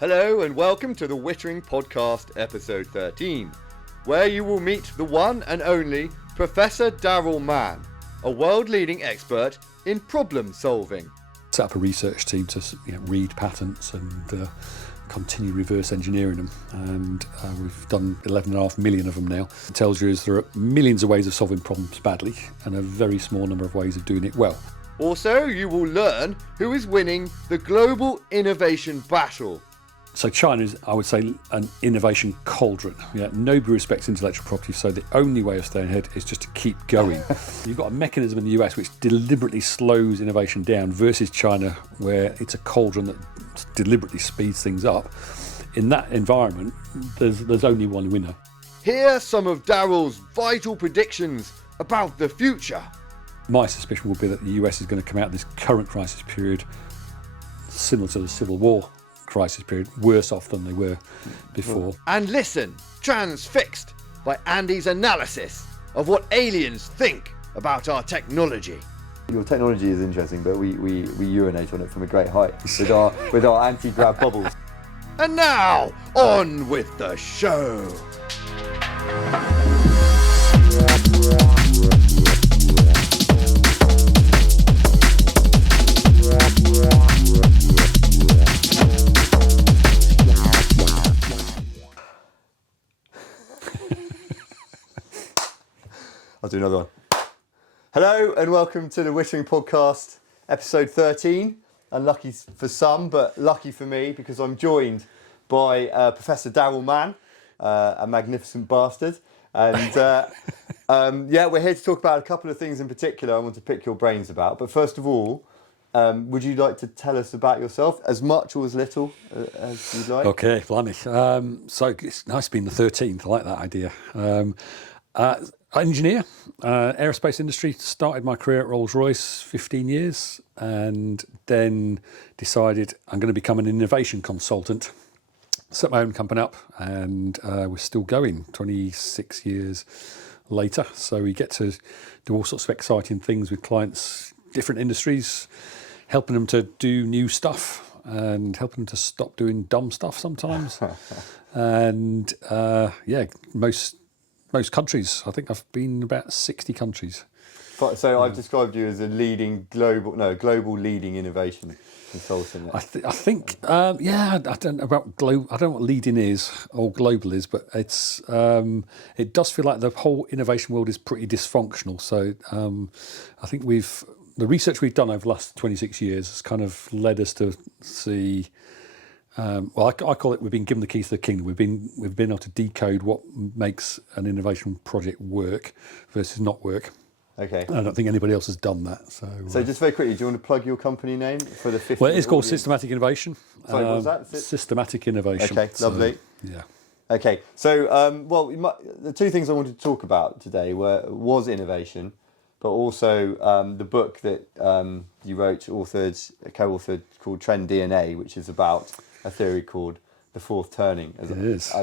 Hello and welcome to the Wittering Podcast, episode 13, where you will meet the one and only Professor Darrell Mann, a world-leading expert in problem solving. Set up a research team to read patents and continue reverse engineering them, and we've done 11.5 million of them now. It tells you there are millions of ways of solving problems badly and a very small number of ways of doing it well. Also, you will learn who is winning the global innovation battle. So China is, I would say, an innovation cauldron. Nobody respects intellectual property, so the only way of staying ahead is just to keep going. You've got a mechanism in the US which deliberately slows innovation down versus China, where it's a cauldron that deliberately speeds things up. In that environment, there's only one winner. Hear some of Darrell's vital predictions about the future. My suspicion would be that the US is going to come out of this current crisis period similar to the Civil War crisis period, worse off than they were before. And listen, transfixed by Andy's analysis of what aliens think about our technology. Your technology is interesting, but we urinate on it from a great height with our anti-grav bubbles. And now, on with the show. I'll do another one. Hello and welcome to the Wittering Podcast, episode 13. Unlucky for some, but lucky for me because I'm joined by Professor Darrell Mann, a magnificent bastard. And we're here to talk about a couple of things in particular I want to pick your brains about. But first of all, would you like to tell us about yourself, as much or as little as you'd like? Okay, blimey. So it's nice being the 13th. I like that idea. Engineer, aerospace industry. Started my career at Rolls-Royce 15 years and then decided I'm going to become an innovation consultant. Set my own company up and we're still going 26 years later. So we get to do all sorts of exciting things with clients, different industries, helping them to do new stuff and helping them to stop doing dumb stuff sometimes. And most countries. I think I've been in about 60 countries. So I've described you as a global leading innovation consultant. I think I don't know about global. I don't know what leading is or global is, but it's it does feel like the whole innovation world is pretty dysfunctional. So I think the research we've done over the last 26 years has kind of led us to see. I call it we've been given the keys to the kingdom. We've been able to decode what makes an innovation project work versus not work. Okay. I don't think anybody else has done that. So just very quickly, do you want to plug your company name for the 50th? Well, it's called Systematic Innovation. Sorry, what was that? Systematic Innovation. Okay, lovely. Yeah. Okay, so the two things I wanted to talk about today was innovation, but also the book that you wrote, co-authored, called Trend DNA, which is about a theory called the fourth turning,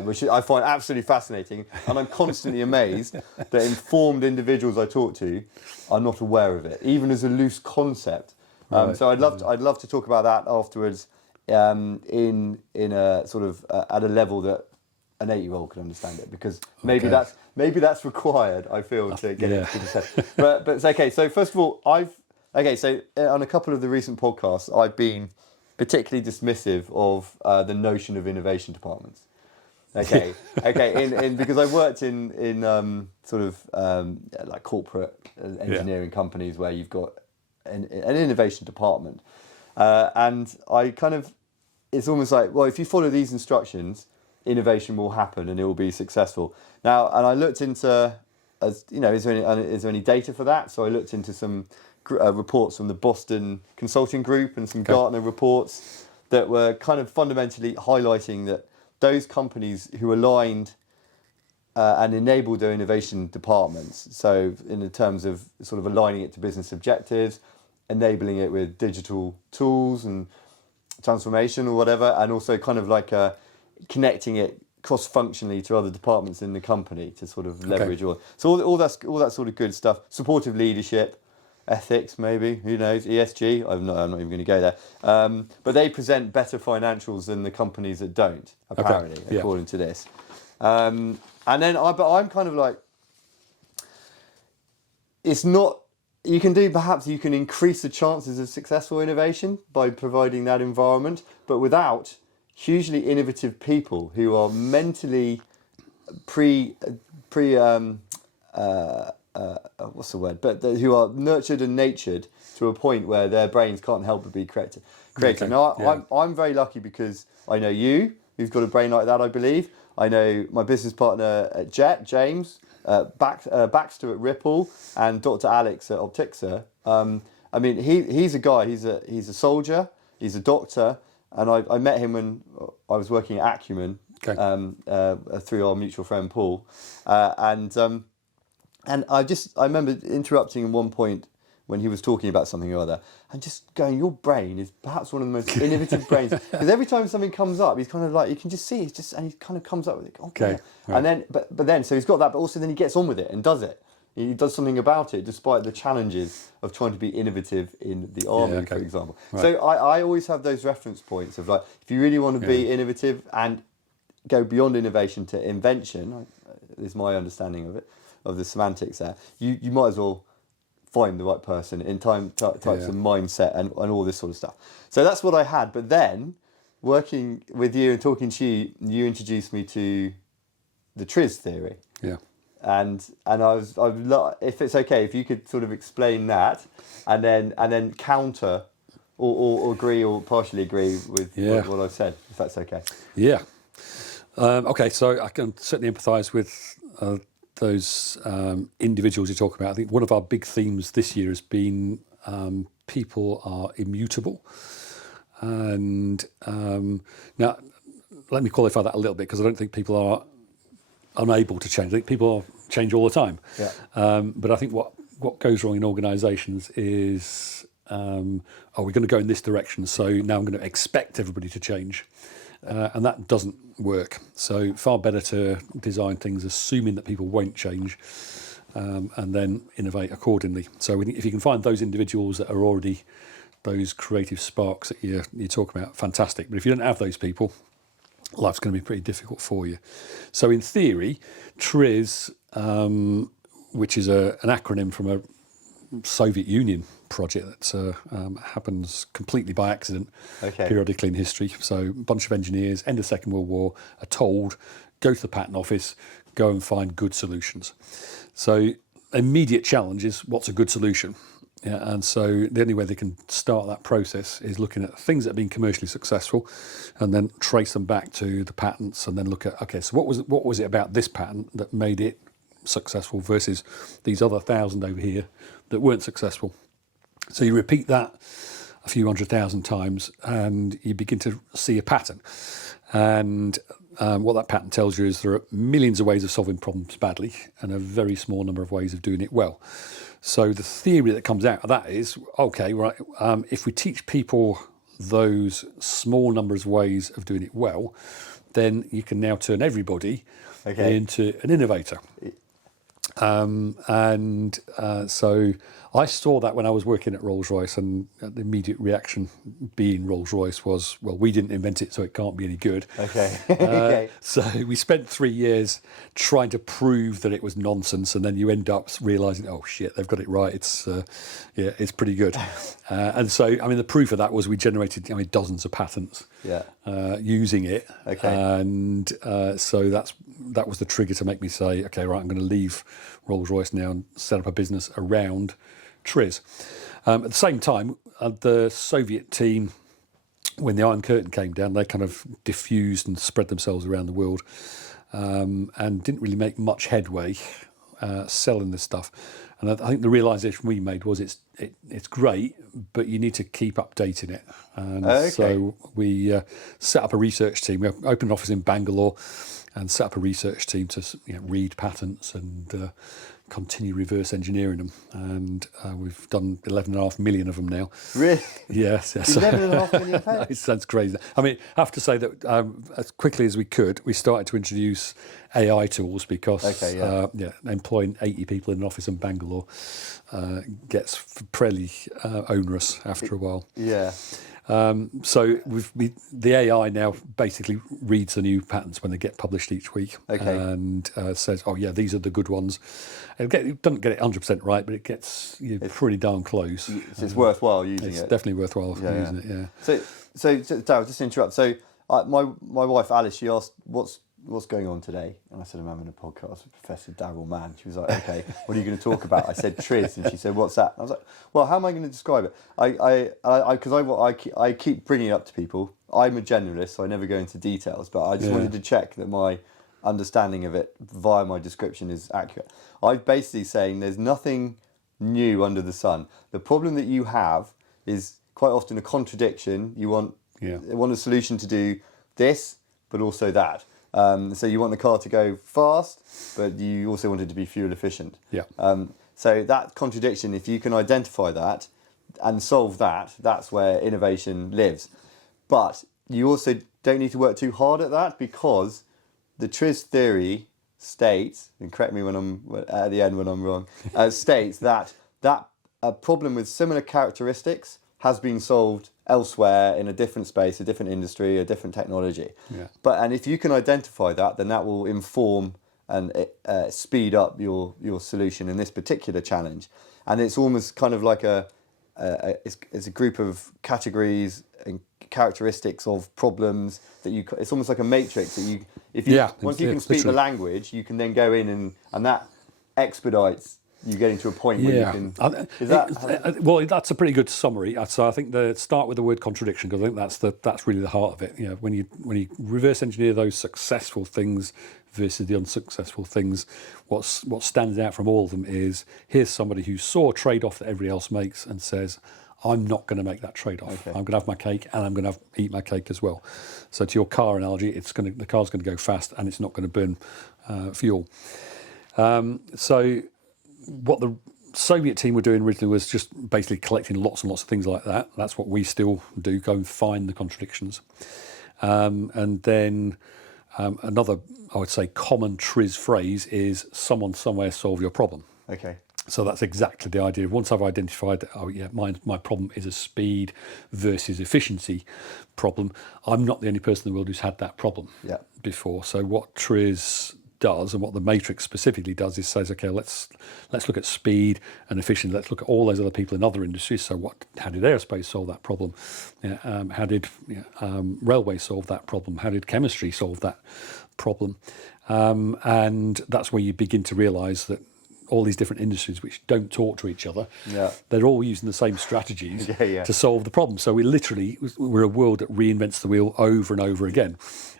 which I find absolutely fascinating, and I'm constantly amazed that informed individuals I talk to are not aware of it, even as a loose concept. Right. So I'd love to talk about that afterwards, in a sort of at a level that an 8-year-old can understand it, because maybe that's required. I feel to get into people's head. But it's okay. So first of all, so on a couple of the recent podcasts, I've been particularly dismissive of the notion of innovation departments. Okay, because I've worked in sort of like corporate engineering companies where you've got an innovation department, and it's almost like, well, if you follow these instructions, innovation will happen and it will be successful. Now, and I looked into, is there any data for that? So I looked into some reports from the Boston Consulting Group and some Gartner reports that were kind of fundamentally highlighting that those companies who aligned and enabled their innovation departments, so in the terms of sort of aligning it to business objectives, enabling it with digital tools and transformation or whatever, and also kind of like connecting it cross-functionally to other departments in the company to sort of leverage all that sort of good stuff. Supportive leadership, ethics, maybe, who knows, ESG, I'm not even going to go there. But they present better financials than the companies that don't, apparently, according to this. And then, but I'm kind of like, it's not, you can increase the chances of successful innovation by providing that environment, but without hugely innovative people who are mentally what's the word? But who are nurtured and natured to a point where their brains can't help but be creative. Okay. Now, I'm very lucky because I know you, who've got a brain like that, I believe. I know my business partner at Jet, James, Baxter at Ripple, and Dr. Alex at Optixa. I mean, he's a guy. He's a soldier. He's a doctor, and I met him when I was working at Acumen through our mutual friend Paul, and I remember interrupting at one point when he was talking about something or other, and just going, your brain is perhaps one of the most innovative brains, because every time something comes up, he's kind of like, you can just see it, and he kind of comes up with it. Okay. Right. And then, but then, so he's got that, but also then he gets on with it and does it. He does something about it, despite the challenges of trying to be innovative in the army, for example. Right. So I always have those reference points of like, if you really want to be innovative and go beyond innovation to invention, is my understanding of it, of the semantics there, you might as well find the right person in types of mindset and all this sort of stuff. So that's what I had. But then, working with you and talking to you, you introduced me to the TRIZ theory. Yeah. And if it's okay, if you could sort of explain that, and then counter or agree or partially agree with what I've said, if that's okay. Yeah. Okay, so I can certainly empathise with those individuals you talk about. I think one of our big themes this year has been people are immutable. And now, let me qualify that a little bit, because I don't think people are unable to change. I think people change all the time. Yeah. But I think what goes wrong in organisations is, we're going to go in this direction, so now I'm going to expect everybody to change. And that doesn't work. So far better to design things assuming that people won't change, and then innovate accordingly. So if you can find those individuals that are already those creative sparks that you talk about, fantastic. But if you don't have those people, life's going to be pretty difficult for you. So in theory, TRIZ, which is an acronym from a Soviet Union project that happens completely by accident periodically in history. So a bunch of engineers, end of the Second World War, are told, go to the patent office, go and find good solutions. So immediate challenge is, what's a good solution? Yeah, and so the only way they can start that process is looking at things that have been commercially successful, and then trace them back to the patents, and then look at, okay, so what was it about this patent that made it successful versus these other 1,000 over here that weren't successful. So you repeat that a few 100,000 times, and you begin to see a pattern. And what that pattern tells you is there are millions of ways of solving problems badly, and a very small number of ways of doing it well. So the theory that comes out of that is, okay, right, if we teach people those small numbers of ways of doing it well, then you can now turn everybody into an innovator. So I saw that when I was working at Rolls-Royce, and the immediate reaction being Rolls-Royce was, well, we didn't invent it, so it can't be any good. So we spent 3 years trying to prove that it was nonsense, and then you end up realising, oh shit, they've got it right. It's pretty good. And so, I mean, the proof of that was we generated dozens of patents using it. And so that was the trigger to make me say, okay, right, I'm going to leave Rolls-Royce now and set up a business around TRIZ. At the same time, the Soviet team, when the Iron Curtain came down, they kind of diffused and spread themselves around the world, and didn't really make much headway selling this stuff. And I think the realisation we made was it's great, but you need to keep updating it. And so we set up a research team. We opened an office in Bangalore and set up a research team to read patents and continue reverse engineering them, and we've done 11.5 million of them now. Really? Yes. 11.5 million pounds? It sounds crazy. I mean, I have to say that as quickly as we could, we started to introduce AI tools because employing 80 people in an office in Bangalore gets fairly onerous after a while. Yeah. So the AI now basically reads the new patents when they get published each week, and says, "Oh yeah, these are the good ones." It doesn't get it 100% right, but it gets pretty darn close. It's worthwhile using it. It's definitely worthwhile using it. Yeah. So Darrell, just to interrupt. So my wife Alice, she asked, "What's going on today?" And I said, "I'm having a podcast with Professor Darrell Mann." She was like, "Okay, what are you going to talk about?" I said, "TRIZ," and she said, "What's that?" And I was like, "Well, how am I going to describe it?" I keep bringing it up to people. I'm a generalist, so I never go into details, but I just wanted to check that my understanding of it via my description is accurate. I'm basically saying there's nothing new under the sun. The problem that you have is quite often a contradiction. You want a solution to do this, but also that. So you want the car to go fast, but you also want it to be fuel efficient. Yeah. So that contradiction, if you can identify that and solve that, that's where innovation lives. But you also don't need to work too hard at that, because the TRIZ theory states, and correct me when I'm at the end when I'm wrong, states that a problem with similar characteristics has been solved elsewhere in a different space, a different industry, a different technology. Yeah. And if you can identify that, then that will inform and speed up your solution in this particular challenge. And it's almost kind of like it's a group of categories and characteristics of problems that it's almost like a matrix that once you can speak the language, you can then go in and that expedites you getting to a point where you can. Well, that's a pretty good summary. So I think start with the word contradiction, because I think that's really the heart of it. When you reverse engineer those successful things versus the unsuccessful things, what stands out from all of them is, here's somebody who saw a trade-off that everybody else makes and says, I'm not going to make that trade-off. Okay. I'm going to have my cake, and I'm going to eat my cake as well. So to your car analogy, the car's going to go fast, and it's not going to burn fuel. So what the Soviet team were doing originally was just basically collecting lots and lots of things like that. That's what we still do, go and find the contradictions. And then another, I would say, common TRIZ phrase is someone somewhere solve your problem. Okay. So that's exactly the idea. Once I've identified that, my problem is a speed versus efficiency problem, I'm not the only person in the world who's had that problem before. So what TRIZ does, and what the matrix specifically does, is says, okay, let's look at speed and efficiency. Let's look at all those other people in other industries. So how did aerospace solve that problem? How did railway solve that problem? How did chemistry solve that problem? And that's where you begin to realise that all these different industries which don't talk to each other, they're all using the same strategies to solve the problem. So we're a world that reinvents the wheel over and over again.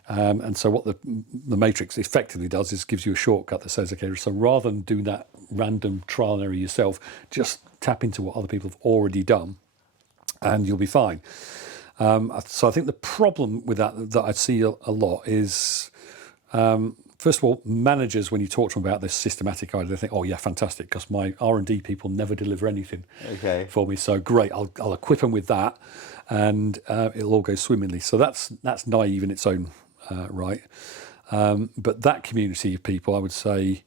And so what the matrix effectively does is gives you a shortcut that says, okay, so rather than doing that random trial and error yourself, just tap into what other people have already done and you'll be fine. So I think the problem with that I see a lot is, first of all, managers, when you talk to them about this systematic idea, they think, oh yeah, fantastic, because my R&D people never deliver anything for me. So great, I'll equip them with that, and it'll all go swimmingly. So that's naive in its own right. But that community of people, I would say,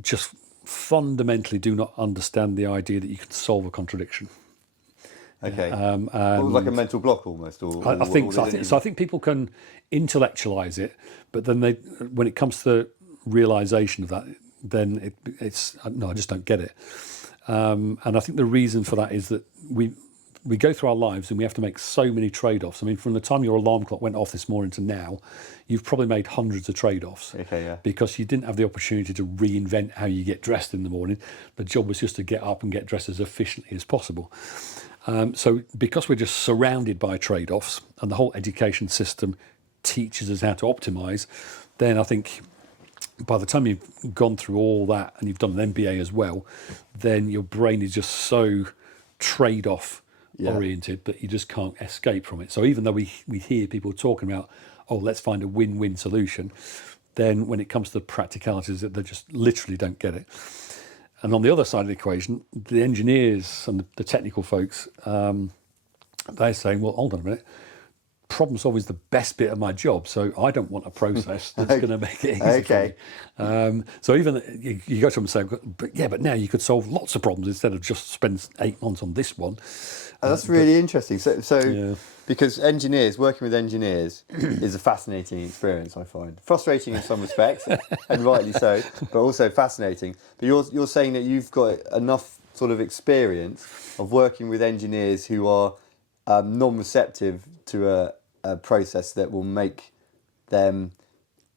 just fundamentally do not understand the idea that you can solve a contradiction. Okay. Like a mental block almost, I think so. So I think people can intellectualize it, but then when it comes to the realization of that, then it's no, I just don't get it. And I think the reason for that is that we go through our lives and we have to make so many trade-offs. I mean, from the time your alarm clock went off this morning to now, you've probably made hundreds of trade-offs. Because you didn't have the opportunity to reinvent how you get dressed in the morning. The job was just to get up and get dressed as efficiently as possible. So because we're just surrounded by trade-offs, and the whole education system teaches us how to optimise, then I think by the time you've gone through all that and you've done an MBA as well, then your brain is just so trade-off oriented that you just can't escape from it. So even though we hear people talking about, oh, let's find a win-win solution, then when it comes to the practicalities, they just literally don't get it. And on the other side of the equation, the engineers and the technical folks, they're saying, well, hold on a minute. Problem solving is the best bit of my job, so I don't want a process that's going to make it easy for me. So even you go to them and say, but now you could solve lots of problems instead of just spend 8 months on this one. That's really interesting. So because working with engineers is a fascinating experience, I find. Frustrating in some respects, and rightly so, but also fascinating. But you're saying that you've got enough sort of experience of working with engineers who are non-receptive to a process that will make them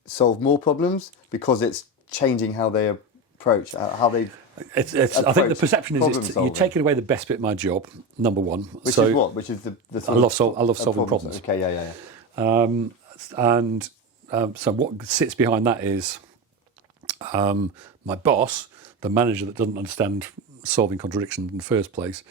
solve more problems because it's changing how they approach, how they. I think the perception is you're taking away the best bit of my job. Number one, which is what? Which is the I love solving problems. Okay, yeah. So what sits behind that is my boss, the manager that doesn't understand solving contradictions in the first place.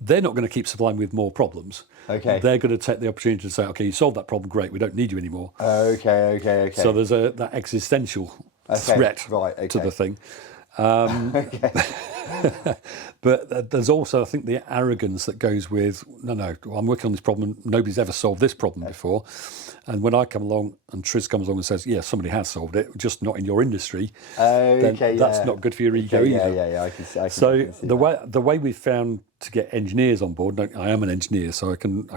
They're not going to keep supplying with more problems. Okay. They're going to take the opportunity to say, okay, you solved that problem, great, we don't need you anymore. Okay. So there's that existential threat to the thing. But there's also, I think, the arrogance that goes with, no, I'm working on this problem, nobody's ever solved this problem before. And when I come along and TRIZ comes along and says, yeah, somebody has solved it, just not in your industry, then that's not good for your ego either. Yeah, I can see so the that. way we've found to get engineers on board, I am an engineer, so I can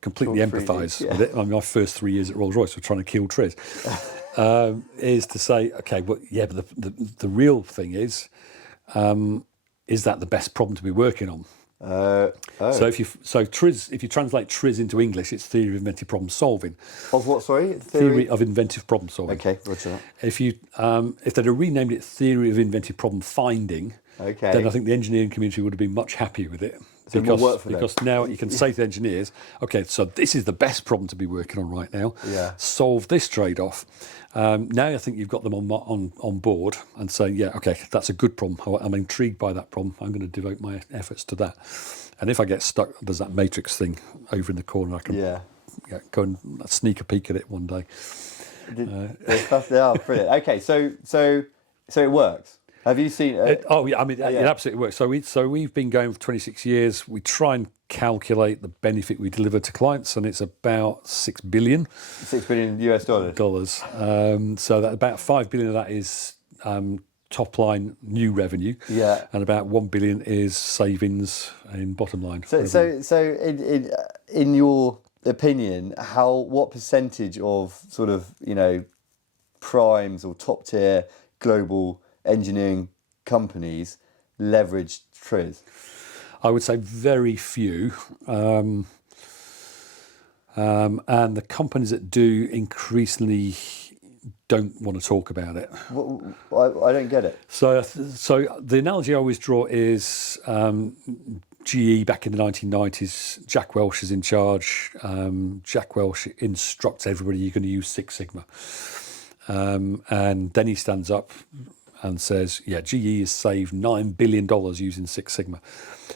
completely empathise with it. I mean, my first 3 years at Rolls-Royce were trying to kill TRIZ. Is to say, okay, but the real thing is that the best problem to be working on? So if you translate TRIZ into English, it's theory of inventive problem solving. Of what? Sorry, theory of inventive problem solving. Okay, what's that? If they'd have renamed it theory of inventive problem finding, then I think the engineering community would have been much happier with it. Because now you can say to engineers, okay, so this is the best problem to be working on right now. Yeah. Solve this trade-off. Now I think you've got them on board and saying, yeah, okay, that's a good problem. I'm intrigued by that problem. I'm going to devote my efforts to that. And if I get stuck, there's that matrix thing over in the corner. I can go and sneak a peek at it one day. Brilliant. Okay, so it works. Have you seen it? It absolutely works. So we've been going for 26 years. We try and calculate the benefit we deliver to clients, and it's about $6 billion. $6 billion US dollars. So that about $5 billion of that is top line new revenue. Yeah. And about $1 billion is savings in bottom line. So in your opinion, what percentage of sort of primes or top tier global engineering companies leverage TRIZ? I would say very few. And the companies that do increasingly don't want to talk about it. I don't get it. So the analogy I always draw is GE back in the 1990s. Jack Welch is in charge. Jack Welch instructs everybody you're going to use Six Sigma. And then he stands up and says, yeah, GE has saved $9 billion using Six Sigma.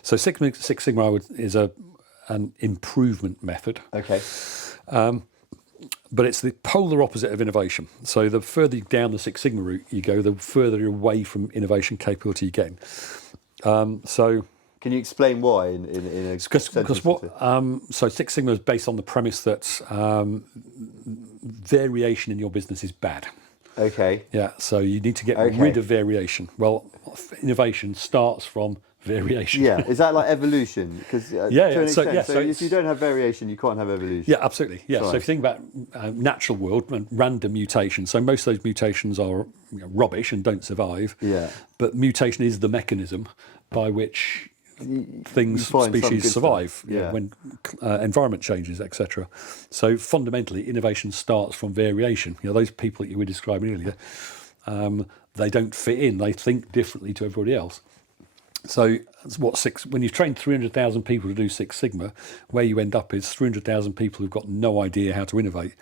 So Six Sigma is an improvement method. Okay. But it's the polar opposite of innovation. So the further down the Six Sigma route you go, the further away from innovation capability you're getting. So can you explain why in a because so Six Sigma is based on the premise that variation in your business is bad. Okay. Yeah, so you need to get rid of variation. Well, innovation starts from variation. Yeah, is that like evolution? Because so if you don't have variation, you can't have evolution. Yeah, absolutely. Yeah, so if you think about natural world and random mutation, so most of those mutations are rubbish and don't survive. Yeah. But mutation is the mechanism by which species survive when environment changes, etc. So fundamentally, innovation starts from variation. Those people that you were describing earlier, they don't fit in. They think differently to everybody else. So when you've trained 300,000 people to do Six Sigma, where you end up is 300,000 people who've got no idea how to innovate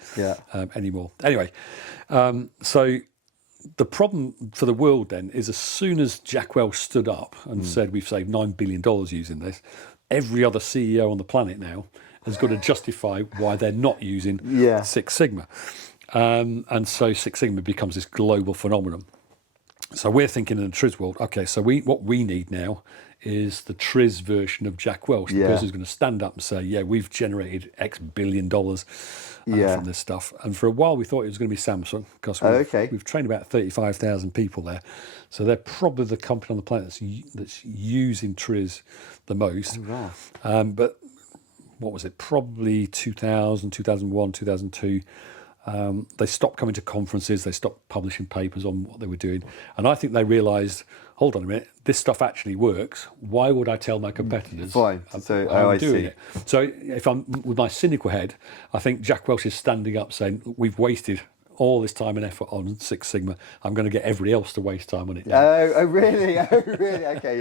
anymore. Anyway, so the problem for the world then is as soon as Jack Welch stood up and said we've saved $9 billion using this, every other CEO on the planet now has got to justify why they're not using Six Sigma. And so Six Sigma becomes this global phenomenon. So we're thinking in the TRIZ world, okay, so what we need now is the TRIZ version of Jack Welch, the person who's going to stand up and say, yeah, we've generated X billion dollars from this stuff. And for a while we thought it was going to be Samsung, because we've trained about 35,000 people there. So they're probably the company on the planet that's using TRIZ the most. Oh, wow. But what was it, probably 2000, 2001, 2002, they stopped coming to conferences, they stopped publishing papers on what they were doing. And I think they realised, hold on a minute, this stuff actually works. Why would I tell my competitors Fine. So I'm doing see it? So if I'm with my cynical head, I think Jack Welch is standing up saying, we've wasted all this time and effort on Six Sigma. I'm going to get everybody else to waste time on it now. Oh, really? Oh, really? Okay,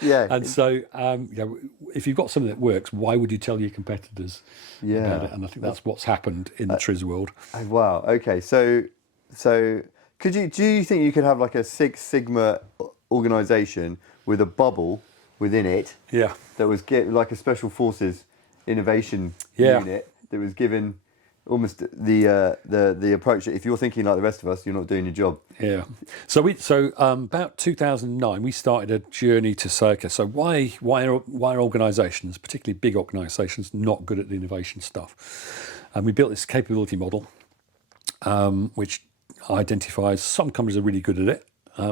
yeah. And so, if you've got something that works, why would you tell your competitors about it? And I think that's what's happened in the TRIZ world. Oh, wow. Okay, so do you think you could have like a Six Sigma organisation with a bubble within it? Yeah. That was like a special forces innovation unit that was given almost the approach that if you're thinking like the rest of us, you're not doing your job. Yeah. So about 2009, we started a journey to say, okay, so why are organisations, particularly big organisations, not good at the innovation stuff? And we built this capability model, which identifies some companies are really good at it.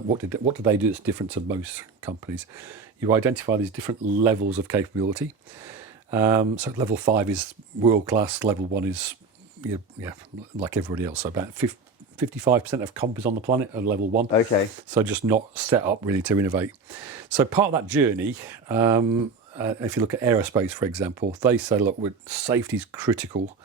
What do they do that's different to most companies? You identify these different levels of capability. So level 5 is world class. Level 1 is like everybody else. So about 55% of companies on the planet are level 1. Okay. So just not set up really to innovate. So part of that journey, if you look at aerospace, for example, they say, look, safety is critical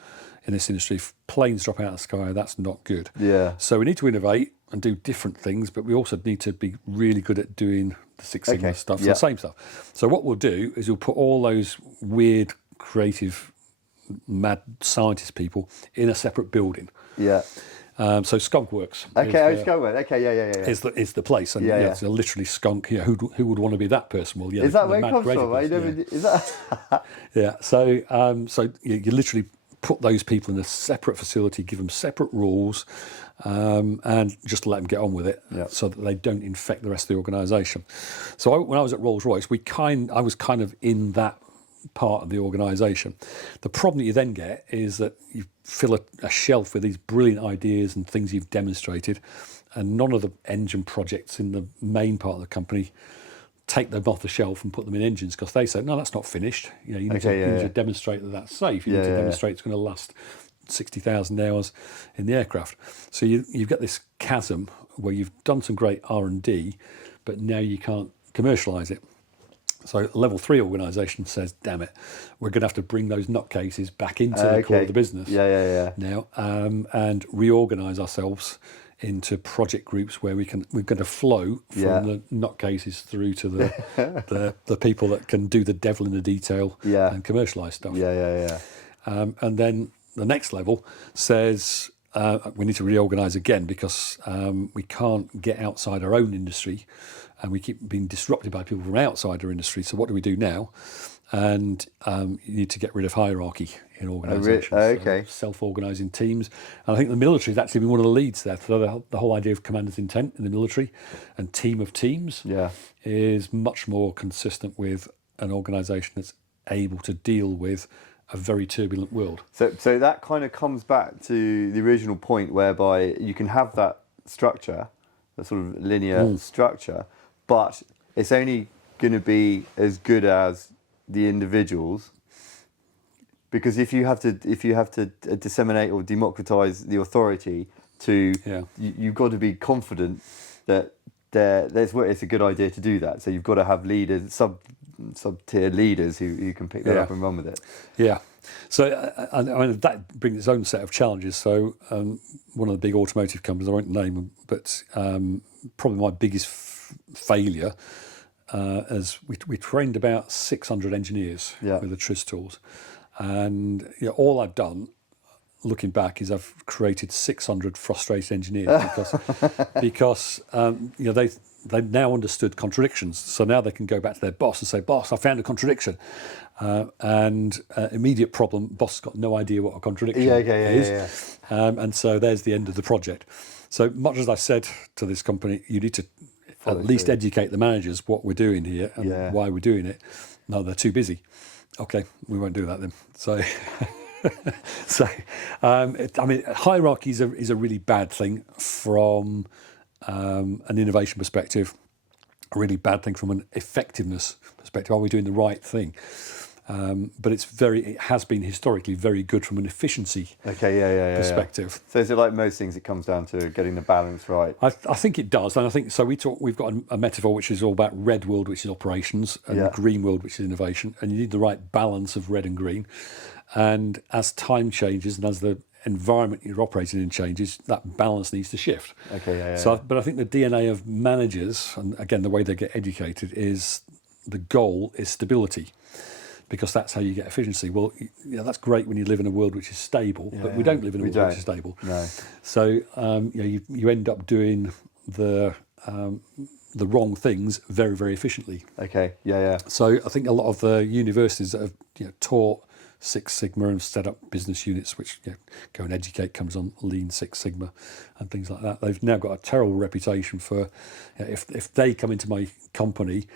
in this industry. If planes drop out of the sky, that's not good. Yeah. So we need to innovate and do different things, but we also need to be really good at doing the Six Sigma stuff, so the same stuff. So what we'll do is we'll put all those weird, creative, mad scientist people in a separate building. Yeah. So Skunk Works. Skunk Works. Okay, yeah. Is the place, and it's literally skunk. Who would want to be that person? Well, is that where it comes from? Is that? Yeah. So you literally put those people in a separate facility, give them separate rules, and just let them get on with it, so that they don't infect the rest of the organisation. So when I was at Rolls-Royce, I was kind of in that part of the organisation. The problem that you then get is that you fill a shelf with these brilliant ideas and things you've demonstrated, and none of the engine projects in the main part of the company take them off the shelf and put them in engines, because they say, no, that's not finished. You need to demonstrate that that's safe. You need to demonstrate it's going to last 60,000 hours in the aircraft. So you've got this chasm where you've done some great R&D, but now you can't commercialise it. So a level 3 organisation says, damn it, we're going to have to bring those nutcases back into the core of the business now, and reorganise ourselves into project groups where we're going to flow from the nutcases through to the people that can do the devil in the detail and commercialise stuff. And then the next level says we need to reorganise again, because we can't get outside our own industry, and we keep being disrupted by people from outside our industry. So what do we do now? And you need to get rid of hierarchy in organisations. So self-organising teams. And I think the military has actually been one of the leads there. So the whole idea of commander's intent in the military and team of teams is much more consistent with an organisation that's able to deal with a very turbulent world. So that kind of comes back to the original point, whereby you can have that structure, that sort of linear structure, but it's only going to be as good as the individuals, because if you have to disseminate or democratize the authority to, you've got to be confident that it's a good idea to do that. So you've got to have leaders, sub-tier leaders who can pick that up and run with it. Yeah. So I mean, that brings its own set of challenges. So one of the big automotive companies, I won't name them, but probably my biggest failure as we trained about 600 engineers with the TRIZ tools, and all I've done, looking back, is I've created 600 frustrated engineers because they now understood contradictions. So now they can go back to their boss and say, "Boss, I found a contradiction," and immediate problem, boss got no idea what a contradiction is. And so there's the end of the project. So much as I've said to this company, you need to at least educate the managers what we're doing here and why we're doing it. No, they're too busy. Okay, we won't do that then. So, hierarchy is a really bad thing from an innovation perspective, a really bad thing from an effectiveness perspective. Are we doing the right thing? But it has been historically very good from an efficiency perspective. So is it like most things, it comes down to getting the balance right? I think it does, and I think so. We've got a metaphor which is all about red world, which is operations, and green world, which is innovation, and you need the right balance of red and green. And as time changes and as the environment you're operating in changes, that balance needs to shift. But I think the DNA of managers, and again the way they get educated, is the goal is stability. Because that's how you get efficiency. Well, that's great when you live in a world which is stable, but we don't live in a world which is stable. No. So you end up doing the wrong things very, very efficiently. So I think a lot of the universities that have taught Six Sigma and set up business units which go and educate comes on Lean Six Sigma and things like that. They've now got a terrible reputation for if they come into my company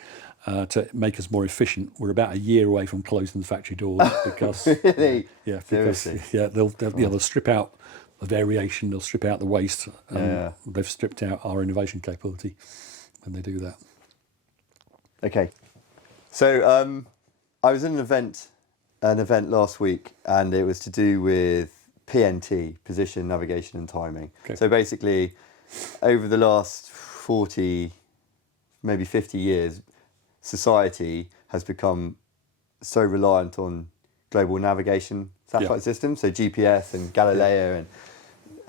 to make us more efficient, we're about a year away from closing the factory doors because Really? they'll strip out the variation, they'll strip out the waste. They've stripped out our innovation capability when they do that. Okay, so I was at an event last week, and it was to do with PNT, position, navigation, and timing. Okay. So basically, over the last 40, maybe 50 years, society has become so reliant on global navigation satellite systems, so GPS and Galileo and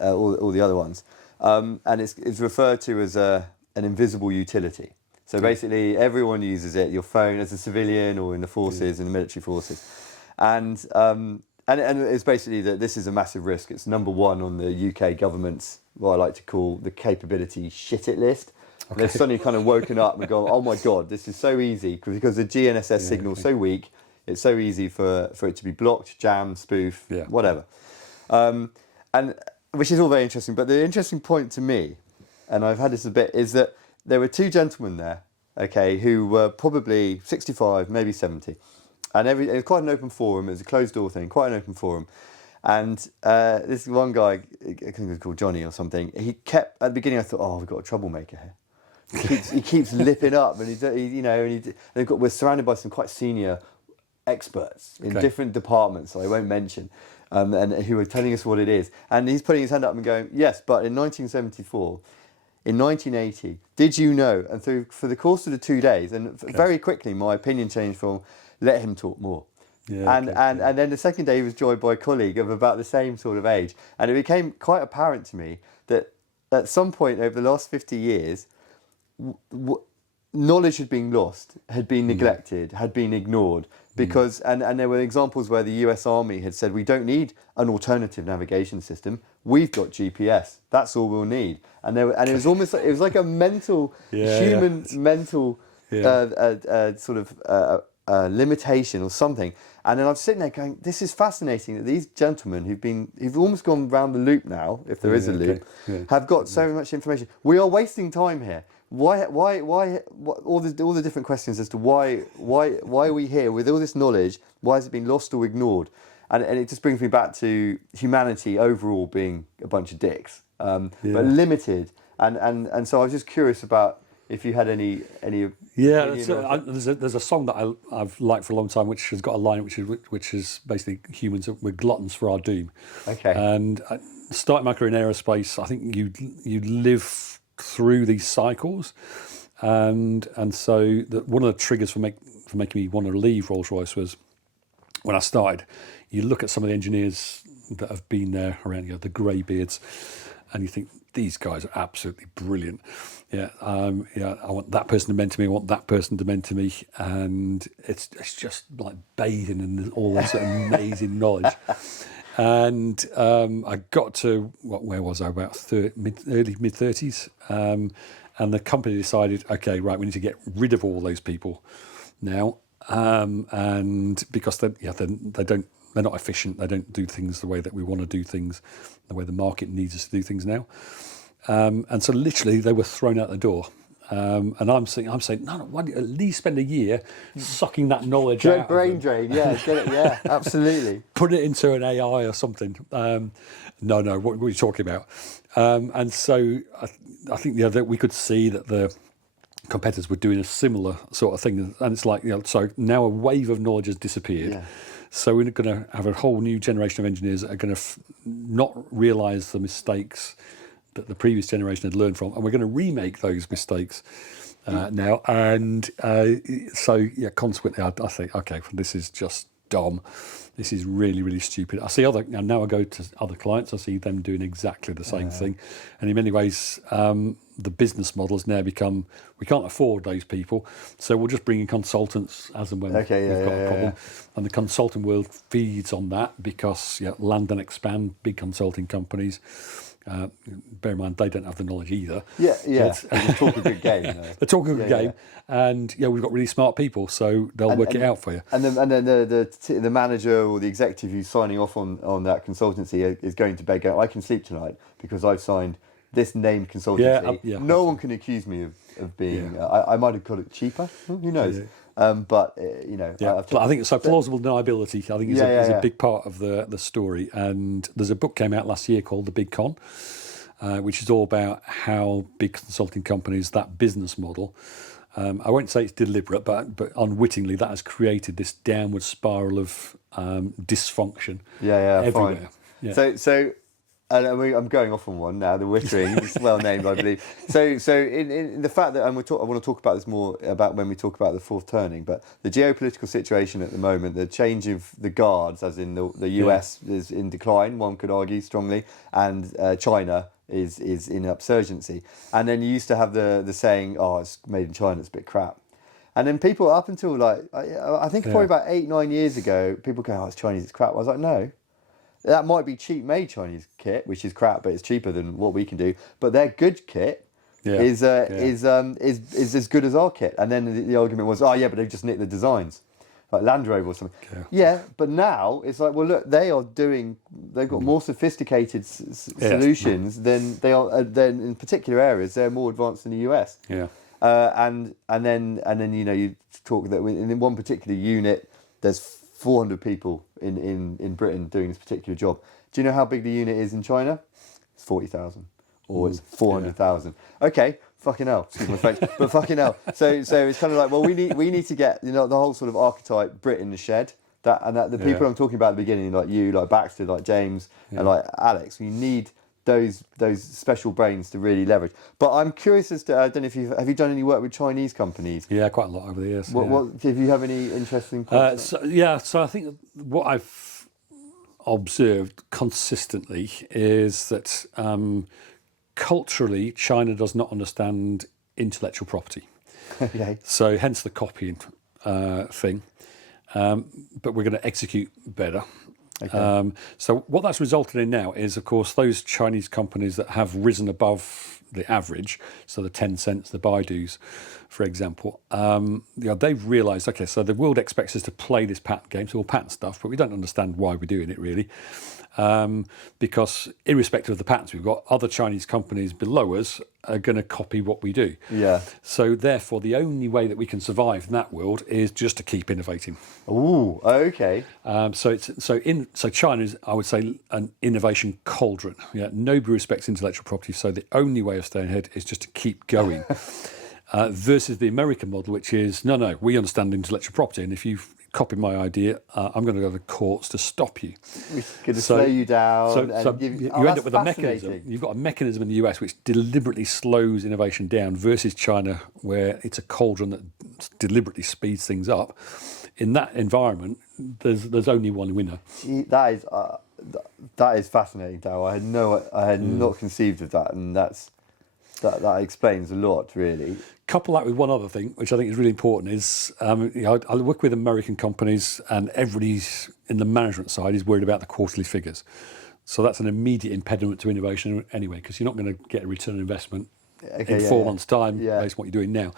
all the other ones, and it's referred to as an invisible utility. So basically, everyone uses it. Your phone, as a civilian or in the forces, in the military forces, and it's basically that this is a massive risk. It's number one on the UK government's what I like to call the capability shit it list. Okay. They've suddenly kind of woken up and gone, oh my God, this is so easy because the GNSS signal's so weak. It's so easy for it to be blocked, jammed, spoof, whatever. And which is all very interesting. But the interesting point to me, and I've had this a bit, is that there were two gentlemen there, who were probably 65, maybe 70. And it was quite an open forum. It was a closed door thing, quite an open forum. And this one guy, I think he was called Johnny or something, he kept, at the beginning I thought, oh, we've got a troublemaker here. He keeps lipping up, and we're surrounded by some quite senior experts in different departments, so I won't mention, and who are telling us what it is. And he's putting his hand up and going, yes, but in 1974, in 1980, did you know? And for the course of the 2 days, and very quickly, my opinion changed from let him talk more. And then the second day, he was joined by a colleague of about the same sort of age, and it became quite apparent to me that at some point over the last 50 years. Knowledge had been lost, had been neglected, had been ignored because, and there were examples where the US Army had said, we don't need an alternative navigation system. We've got GPS. That's all we'll need. And it was almost like, it was like a mental, mental sort of limitation or something. And then I'm sitting there going, this is fascinating that these gentlemen who've almost gone round the loop now, if there is a loop, have got so much information. We are wasting time here. Why all the different questions as to why are we here with all this knowledge? Why has it been lost or ignored? And it just brings me back to humanity overall being a bunch of dicks, but limited. And so I was just curious about if you had any. There's a song that I've liked for a long time, which has got a line which is basically humans we're gluttons for our doom. Okay. And starting my career in aerospace, I think you live through these cycles, and so one of the triggers for making me want to leave Rolls-Royce was when I started. You look at some of the engineers that have been there around, the greybeards, and you think these guys are absolutely brilliant. I want that person to mentor me. I want that person to mentor me, and it's just like bathing in all this sort of amazing knowledge. And I got to, where was I, about early mid-30s, and the company decided, okay, right, we need to get rid of all those people now, and because they're not efficient, they don't do things the way that we want to do things, the way the market needs us to do things now. And so literally they were thrown out the door. And I'm saying, no, why don't you at least spend a year sucking that knowledge out? Brain drain, yeah, get it, yeah, absolutely. Put it into an AI or something. No, what are you talking about? And so I think that we could see that the competitors were doing a similar sort of thing. And it's like, so now a wave of knowledge has disappeared. Yeah. So we're going to have a whole new generation of engineers that are going to not realise the mistakes that the previous generation had learned from, and we're going to remake those mistakes now. And consequently, I think, okay, this is just dumb. This is really, really stupid. I see now I go to other clients, I see them doing exactly the same thing. And in many ways, the business model has now become, we can't afford those people, so we'll just bring in consultants as and when we've got a problem. And the consulting world feeds on that because land and expand, big consulting companies. Bear in mind, they don't have the knowledge either. Yeah. And they talk a good game. They're talking a good game, and we've got really smart people, so they'll work it out for you. And then the manager or the executive who's signing off on that consultancy is going to bed going, I can sleep tonight because I've signed this named consultancy. No one can accuse me of being. I might have got it cheaper. Who knows? But I think so. Plausible deniability, I think, is a big part of the story. And there's a book came out last year called The Big Con, which is all about how big consulting companies, that business model. I won't say it's deliberate, but unwittingly that has created this downward spiral of dysfunction. Everywhere. Fine. So. And I'm going off on one now. The Wittering is well named, I believe. So in the fact that, and I want to talk about this more about when we talk about the fourth turning. But the geopolitical situation at the moment, the change of the guards, as in the US is in decline, one could argue strongly, and China is in upsurgency. And then you used to have the saying, "Oh, it's made in China, it's a bit crap." And then people up until I think probably about 8-9 years ago, people go, "Oh, it's Chinese, it's crap." I was like, no. That might be cheap-made Chinese kit, which is crap, but it's cheaper than what we can do. But their good kit is as good as our kit. And then the argument was, but they've just nicked the designs, like Land Rover or something. Yeah, but now it's like, well, look, they've got more sophisticated solutions than they are. Then in particular areas, they're more advanced than the US. Yeah. And then you talk that in one particular unit, there's 400 people in Britain doing this particular job. Do you know how big the unit is in China? It's 40,000 or it's 400,000. Okay, fucking hell. Excuse my French, but fucking hell. So it's kind of like, well, we need to get the whole sort of archetype Brit in the shed. The people I'm talking about at the beginning, like you, like Baxter, like James, and like Alex. We need those special brains to really leverage. But I'm curious as to, I don't know if have you done any work with Chinese companies? Yeah, quite a lot over the years. What if you have any interesting points? So I think what I've observed consistently is that culturally China does not understand intellectual property. Okay. So hence the copying thing. But we're going to execute better. Okay. So what that's resulted in now is, of course, those Chinese companies that have risen above the average, so the Tencents, the Baidus, for example, they've realised, okay, so the world expects us to play this patent game, so we'll patent stuff, but we don't understand why we're doing it, really. Because irrespective of the patents we've got, other Chinese companies below us are going to copy what we do. Yeah. So therefore, the only way that we can survive in that world is just to keep innovating. Ooh, okay. So China is, I would say, an innovation cauldron. Yeah, nobody respects intellectual property, so the only way of staying ahead is just to keep going. Versus the American model, which is, no, we understand intellectual property, and if you copy my idea, I'm going to go to courts to stop you. We're going to slow you down. You end up with a mechanism. You've got a mechanism in the US which deliberately slows innovation down versus China, where it's a cauldron that deliberately speeds things up. In that environment, there's only one winner. That is fascinating, Darrell. I had not conceived of that, and that explains a lot, really. Couple that with one other thing, which I think is really important, is I work with American companies, and everybody's in the management side is worried about the quarterly figures. So that's an immediate impediment to innovation anyway, because you're not going to get a return on investment in 4 months' time based on what you're doing now.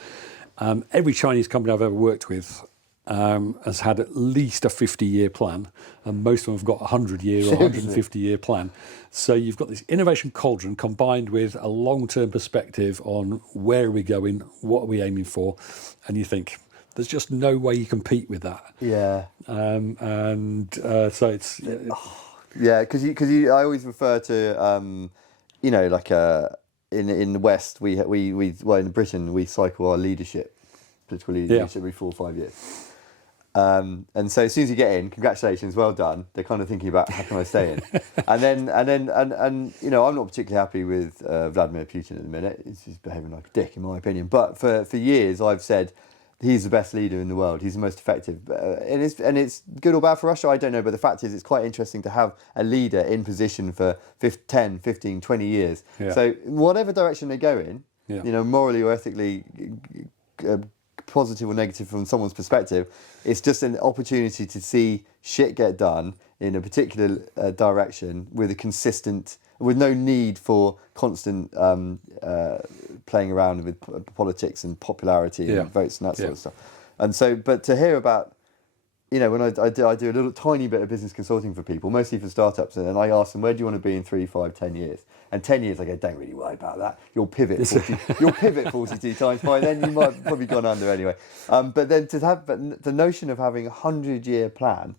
Every Chinese company I've ever worked with has had at least a 50-year plan, and most of them have got a 100-year or 150-year plan. So you've got this innovation cauldron combined with a long-term perspective on where are we going, what are we aiming for, and you think there's just no way you compete with that. Yeah. So it's Yeah, because I always refer to like in the West we in Britain we cycle our political leadership every 4 or 5 years. And so as soon as you get in, congratulations, well done. They're kind of thinking about how can I stay in, and I'm not particularly happy with Vladimir Putin at the minute. He's behaving like a dick in my opinion. But for years I've said he's the best leader in the world. He's the most effective, and it's good or bad for Russia. I don't know, but the fact is it's quite interesting to have a leader in position for 10, 15, 20 years. Yeah. So whatever direction they go in, morally or ethically. Positive or negative from someone's perspective, it's just an opportunity to see shit get done in a particular direction with no need for constant playing around with politics and popularity and votes and that sort of stuff. And so, but to hear about, when I do a little tiny bit of business consulting for people, mostly for startups, and I ask them, where do you want to be in 3, 5, 10 years? And 10 years, I go, don't really worry about that. You'll pivot 42 times. By then, you might have probably gone under anyway. But then the notion of having a 100-year plan,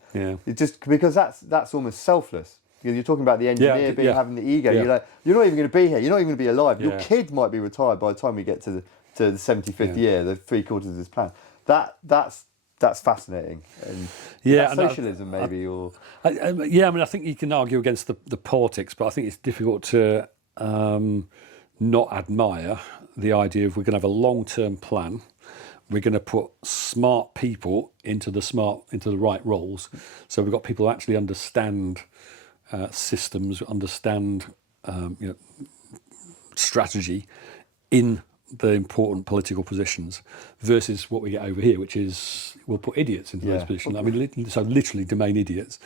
just because that's almost selfless. You're talking about the engineer having the ego. You're like, you're not even going to be here. You're not even going to be alive. Your kid might be retired by the time we get to the 75th year, the 3/4 of this plan. That's fascinating. And socialism, maybe, or I think you can argue against the politics, but I think it's difficult to not admire the idea of we're going to have a long-term plan. We're going to put smart people into the right roles. So we've got people who actually understand systems, understand strategy in the important political positions, versus what we get over here, which is we'll put idiots into those positions. I mean, so literally domain idiots,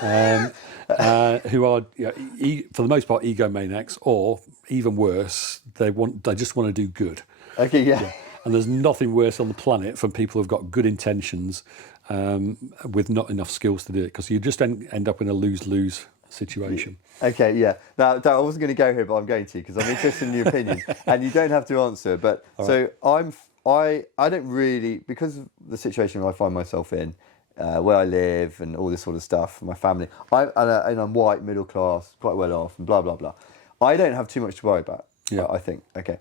who are for the most part egomaniacs, or even worse, they just want to do good. Okay, yeah. And there's nothing worse on the planet for people who've got good intentions with not enough skills to do it, because you just end up in a lose-lose situation. Okay, yeah. Now, I wasn't going to go here, but I'm going to, because I'm interested in your opinion, and you don't have to answer. But so I don't really, because of the situation I find myself in, where I live and all this sort of stuff, my family. I'm white, middle class, quite well off, and blah blah blah. I don't have too much to worry about. Yeah, I think. Okay.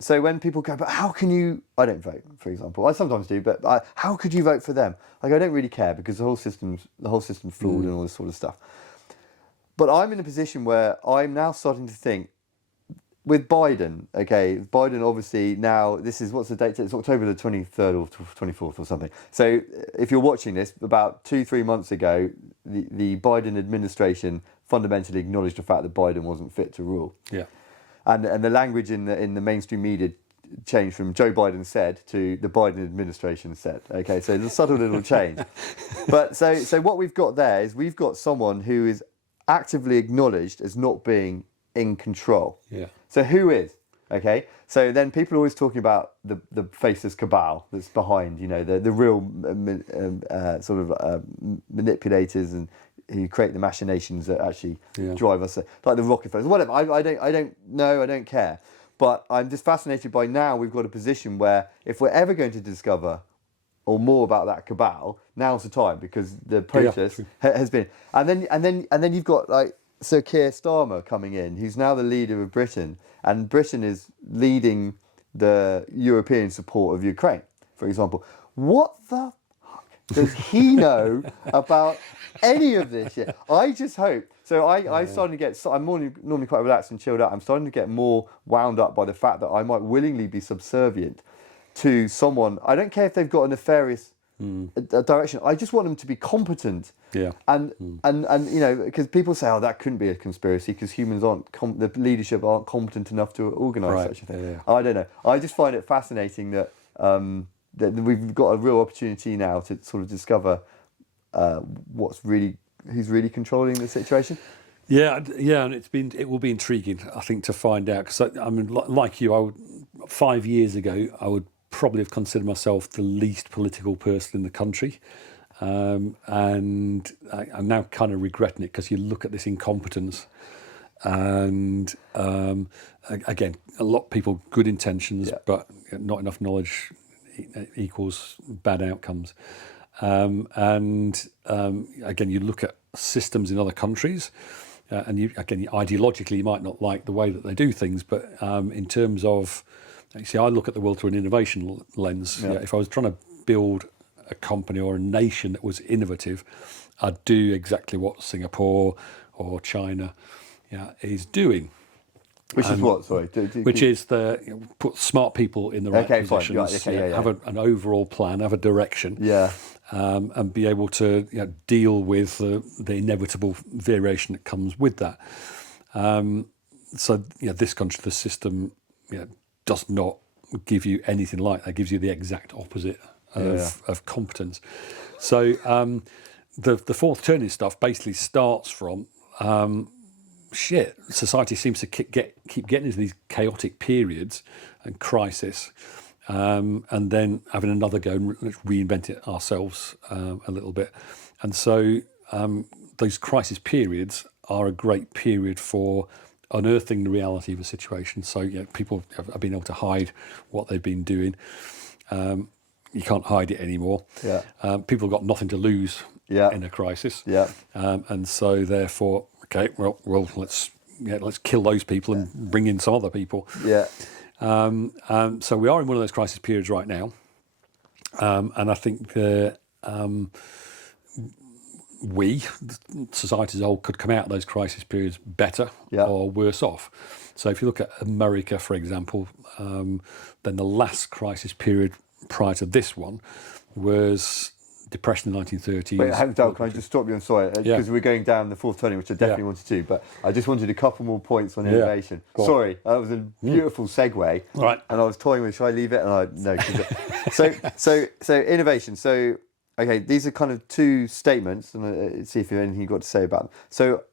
So when people go, but how can you? I don't vote, for example. I sometimes do, but how could you vote for them? I don't really care, because the whole system's flawed and all this sort of stuff. But I'm in a position where I'm now starting to think, with Biden, Biden obviously now, what's the date? It's October the 23rd or 24th or something. So if you're watching this, about 2-3 months ago, the Biden administration fundamentally acknowledged the fact that Biden wasn't fit to rule. Yeah. And the language in the mainstream media changed from Joe Biden said to the Biden administration said. Okay, so there's a subtle little change. But so what we've got there is we've got someone who is actively acknowledged as not being in control. Yeah. So who is? Okay. So then people are always talking about the faceless cabal that's behind, the real manipulators and who create the machinations that actually drive us, like the Rockefellers, whatever. I don't know. I don't care. But I'm just fascinated by now we've got a position where if we're ever going to discover or more about that cabal, now's the time, because the protest has been. And then you've got like Sir Keir Starmer coming in, who's now the leader of Britain, and Britain is leading the European support of Ukraine, for example. What the fuck does he know about any of this shit? I just hope. So I'm starting to get. I'm normally quite relaxed and chilled out. I'm starting to get more wound up by the fact that I might willingly be subservient to someone. I don't care if they've got a nefarious direction. I just want them to be competent. Yeah. And because people say, that couldn't be a conspiracy because humans aren't, the leadership aren't competent enough to organise such a thing. Yeah. I don't know. I just find it fascinating that that we've got a real opportunity now to sort of discover who's really controlling the situation. Yeah, and it will be intriguing, I think, to find out, because I mean, like you, 5 years ago, I would probably have considered myself the least political person in the country. And I'm now kind of regretting it, because you look at this incompetence, and again, a lot of people, good intentions, but not enough knowledge equals bad outcomes. Again, you look at systems in other countries, and ideologically you might not like the way that they do things, but in terms of, you see, I look at the world through an innovation lens. Yeah. If I was trying to build a company or a nation that was innovative, I'd do exactly what Singapore or China is doing. Which is what? Sorry. Which is put smart people in the right positions. Fine. Right. Have an overall plan, have a direction. Yeah. And be able to deal with the inevitable variation that comes with that. This country, the system, does not give you anything like that. It gives you the exact opposite of competence. So the fourth turning stuff basically starts from society seems to keep getting into these chaotic periods and crisis, and then having another go and reinvent it ourselves a little bit. And so those crisis periods are a great period for unearthing the reality of a situation. So people have been able to hide what they've been doing. You can't hide it anymore. Yeah. People have got nothing to lose in a crisis. Yeah. And so therefore, okay, well, let's kill those people and bring in some other people. Yeah. So we are in one of those crisis periods right now, and I think society as a whole, could come out of those crisis periods better or worse off. So if you look at America, for example, then the last crisis period prior to this one was Depression in the 1930s. Wait, Darrell, can I just stop you? I'm sorry, because we're going down the fourth turning, which I definitely wanted to, but I just wanted a couple more points on innovation. Sorry, that was a beautiful segue. Right. And I was toying with, should I leave it? And no. So innovation. So, okay, these are kind of two statements, and see if you have anything you've got to say about them. So,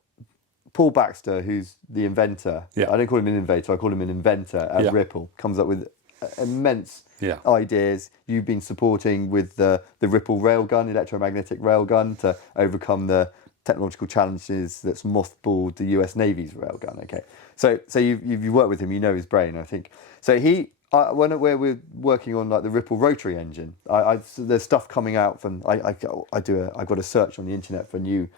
Paul Baxter, who's the inventor, I don't call him an innovator, I call him an inventor at Ripple, comes up with immense ideas. You've been supporting with the Ripple railgun, electromagnetic railgun, to overcome the technological challenges that's mothballed the US Navy's railgun. Okay, so you've worked with him, you know his brain, I think. So when we're working on like the Ripple rotary engine, there's stuff coming out from I've got a search on the internet for new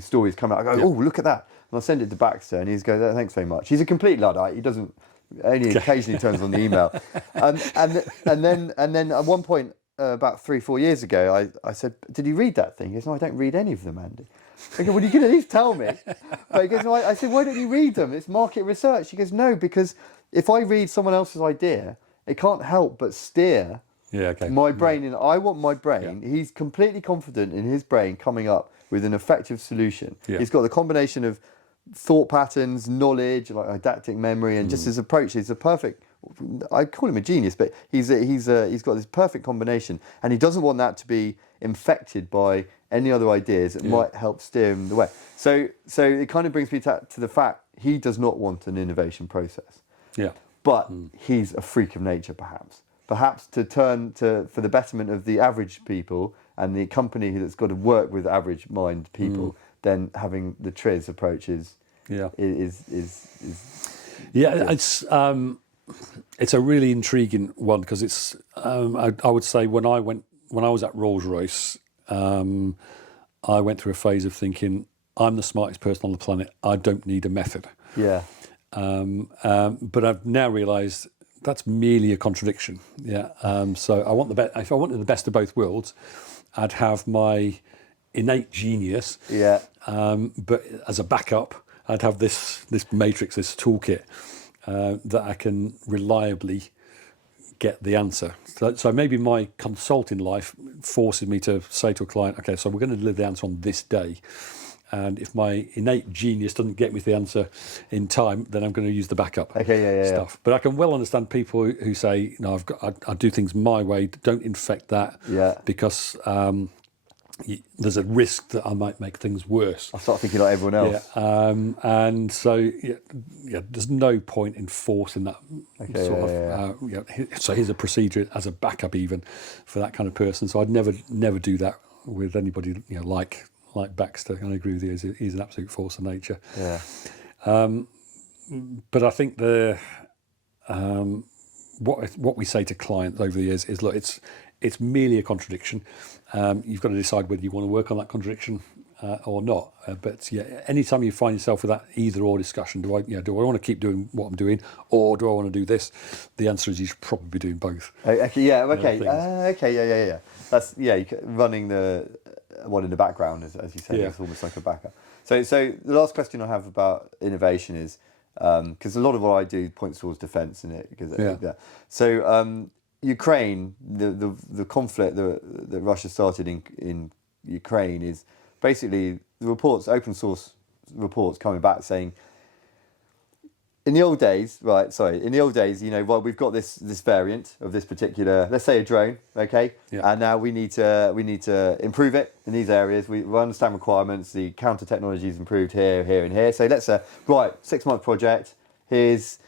stories come out. I go, oh, look at that, and I'll send it to Baxter, and he's go, thanks very much. He's a complete Luddite. He doesn't. Only occasionally turns on the email, and then at one point about 3-4 years ago, I said, "Did you read that thing?" He goes, "No, I don't read any of them, Andy." I go, "Well, you can at least tell me." But he goes, "No." I said, "Why don't you read them? It's market research." He goes, "No, because if I read someone else's idea, it can't help but steer my brain in. I want my brain." Yeah. He's completely confident in his brain coming up with an effective solution. Yeah. He's got the combination of thought patterns, knowledge, like didactic memory, and just his approach is a perfect. I call him a genius, but he's got this perfect combination, and he doesn't want that to be infected by any other ideas that might help steer him the way. So it kind of brings me to the fact he does not want an innovation process. Yeah. But he's a freak of nature, perhaps to turn for the betterment of the average people and the company that's got to work with average mind people. Then having the TRIZ approach is it's a really intriguing one, because it's I would say when I was at Rolls-Royce, I went through a phase of thinking, I'm the smartest person on the planet, I don't need a method. Yeah. But I've now realised that's merely a contradiction. Yeah. So if I wanted the best of both worlds, I'd have my innate genius. Yeah. But as a backup, I'd have this matrix, this toolkit that I can reliably get the answer. So maybe my consulting life forces me to say to a client, okay, so we're going to deliver the answer on this day. And if my innate genius doesn't get me the answer in time, then I'm going to use the backup stuff. Yeah. But I can well understand people who say, no, I do things my way, don't infect that. Yeah. Because there's a risk that I might make things worse. I start thinking like everyone else. And so there's no point in forcing that so here's a procedure as a backup even for that kind of person. So I'd never do that with anybody like Baxter. And I agree with you, he's an absolute force of nature. Yeah. But I think what we say to clients over the years is, look, it's merely a contradiction. You've got to decide whether you want to work on that contradiction or not. But anytime you find yourself with that either or discussion, do I want to keep doing what I'm doing, or do I want to do this? The answer is you should probably be doing both. Okay. Yeah. That's running the one in the background, as you said, it's almost like a backup. So the last question I have about innovation is, because a lot of what I do points towards defence, in it. So Ukraine, the conflict that Russia started in Ukraine is basically the open source reports coming back saying, in the old days, we've got this variant of this particular, let's say a drone, okay, and now we need to improve it in these areas. We understand requirements. The counter technology is improved here, and here. So let's 6-month project. Here's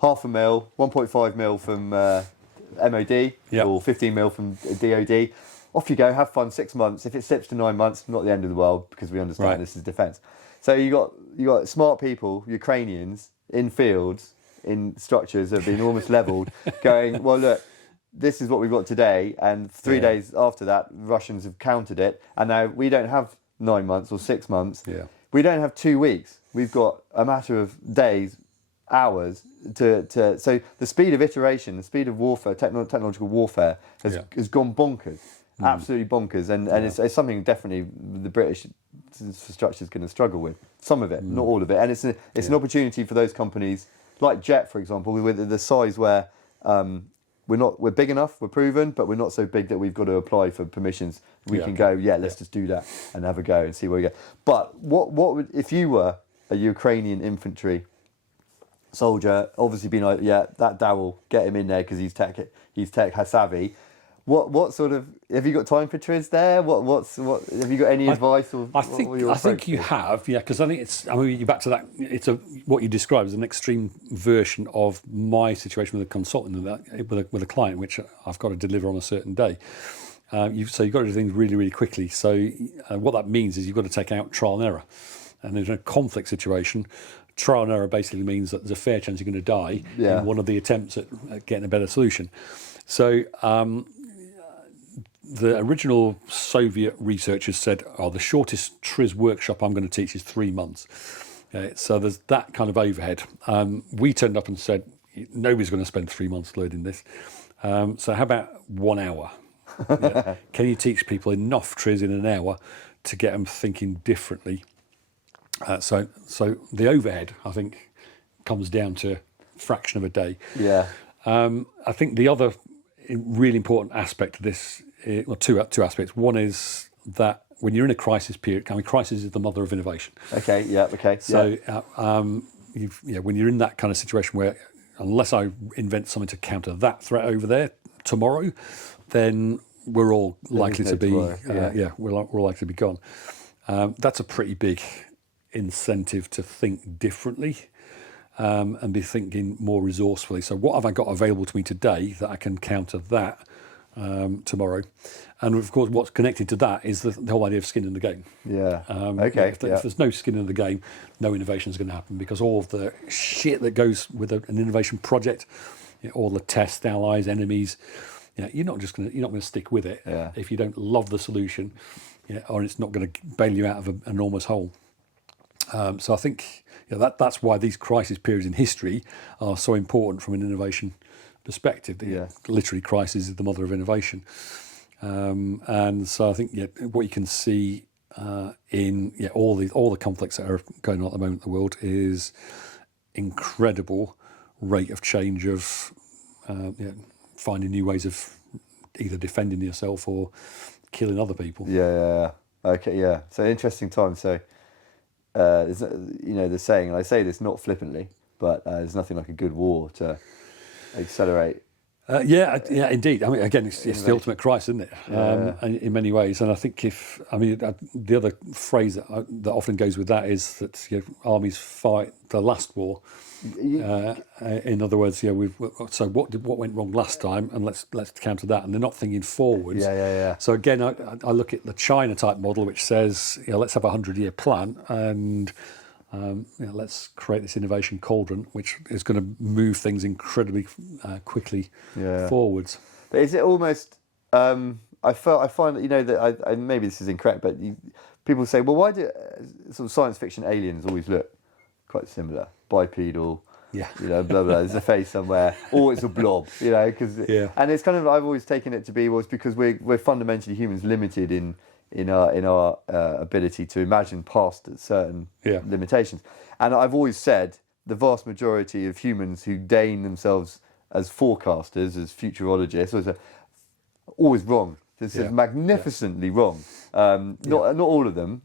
$500,000, 1.5 mil from MOD, or 15 mil from DOD. Off you go, have fun. 6 months. If it slips to 9 months, not the end of the world, because we understand this is defence. So you got smart people, Ukrainians, in fields, in structures that have been almost levelled, going, well, look, this is what we've got today, and 3 days after that, Russians have countered it, and now we don't have 9 months or 6 months. Yeah. We don't have 2 weeks. We've got a matter of days, hours so the speed of iteration, the speed of warfare, technological warfare has gone bonkers, absolutely bonkers, and it's something definitely the British infrastructure is going to struggle with. Some of it, not all of it, and it's an opportunity for those companies like Jet, for example, with the size where we're big enough, we're proven, but we're not so big that we've got to apply for permissions. We can go, let's just do that and have a go and see where we go. But what would, if you were a Ukrainian infantry soldier, obviously being like, that Darrell, get him in there because he's tech savvy. What sort of, have you got time for TRIZ there? What have you got any advice? Or I think you have, because I think you're back to that. It's what you describe as an extreme version of my situation with a consultant, with a client, which I've got to deliver on a certain day. You've got to do things really, really quickly. So what that means is you've got to take out trial and error. And in a conflict situation, trial and error basically means that there's a fair chance you're going to die in one of the attempts at getting a better solution. So the original Soviet researchers said, the shortest TRIZ workshop I'm going to teach is 3 months. So there's that kind of overhead. We turned up and said, nobody's going to spend 3 months learning this. So how about 1 hour? Can you teach people enough TRIZ in an hour to get them thinking differently? So the overhead, I think, comes down to a fraction of a day. Yeah. I think the other really important aspect of this, two aspects. One is that when you're in a crisis period, crisis is the mother of innovation. Okay. Yeah. Okay. So when you're in that kind of situation where, unless I invent something to counter that threat over there tomorrow, then we're all likely to be we're all likely to be gone. That's a pretty big incentive to think differently and be thinking more resourcefully. So what have I got available to me today that I can counter that tomorrow? And of course, what's connected to that is the whole idea of skin in the game. Yeah. If there's no skin in the game, no innovation is going to happen, because all of the shit that goes with an innovation project, all the tests, allies, enemies, you're not going to stick with it if you don't love the solution, or it's not going to bail you out of an enormous hole. So I think that's why these crisis periods in history are so important from an innovation perspective. Literally, crisis is the mother of innovation. And so I think what you can see in all the conflicts that are going on at the moment in the world is incredible rate of change of finding new ways of either defending yourself or killing other people. Okay. So interesting time. So the saying, and I say this not flippantly, but there's nothing like a good war to accelerate Yeah, indeed. I mean, again, it's the ultimate crisis, isn't it? In many ways. And I think the other phrase that often goes with that is that armies fight the last war. In other words, so what went wrong last time, and let's counter that. And they're not thinking forwards. So again, I look at the China type model, which says let's have a 100-year plan, and let's create this innovation cauldron, which is going to move things incredibly quickly forwards. But is it almost? I find that that maybe this is incorrect, but people say, well, why do sort of science fiction aliens always look quite similar, bipedal? Blah blah. There's a face somewhere, or it's a blob. And it's kind of I've always taken it to be it's because we're fundamentally humans, limited in our ability to imagine past certain limitations. And I've always said the vast majority of humans who deign themselves as forecasters, as futurologists, are always wrong. This is magnificently wrong. Not all of them.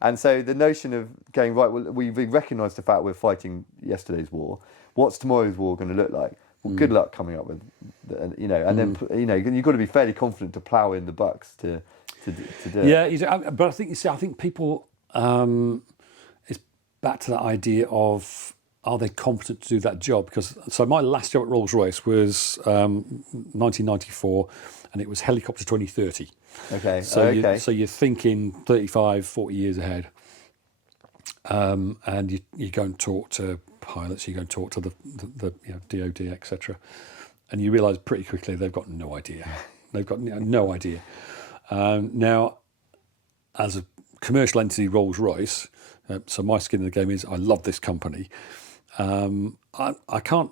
And so the notion of going, right, well, we've recognised the fact we're fighting yesterday's war. What's tomorrow's war going to look like? Well, good luck coming up with, and then you've got to be fairly confident to plough in the bucks to do it. But I think people, it's back to that idea of, are they competent to do that job? Because my last job at Rolls-Royce was 1994, and it was helicopter 2030. Okay. So you're thinking 35, 40 years ahead, and you go and talk to pilots, you go and talk to the DOD, etc., and you realise pretty quickly they've got no idea. They've got no idea. Now, as a commercial entity, Rolls-Royce, so my skin in the game is I love this company. I can't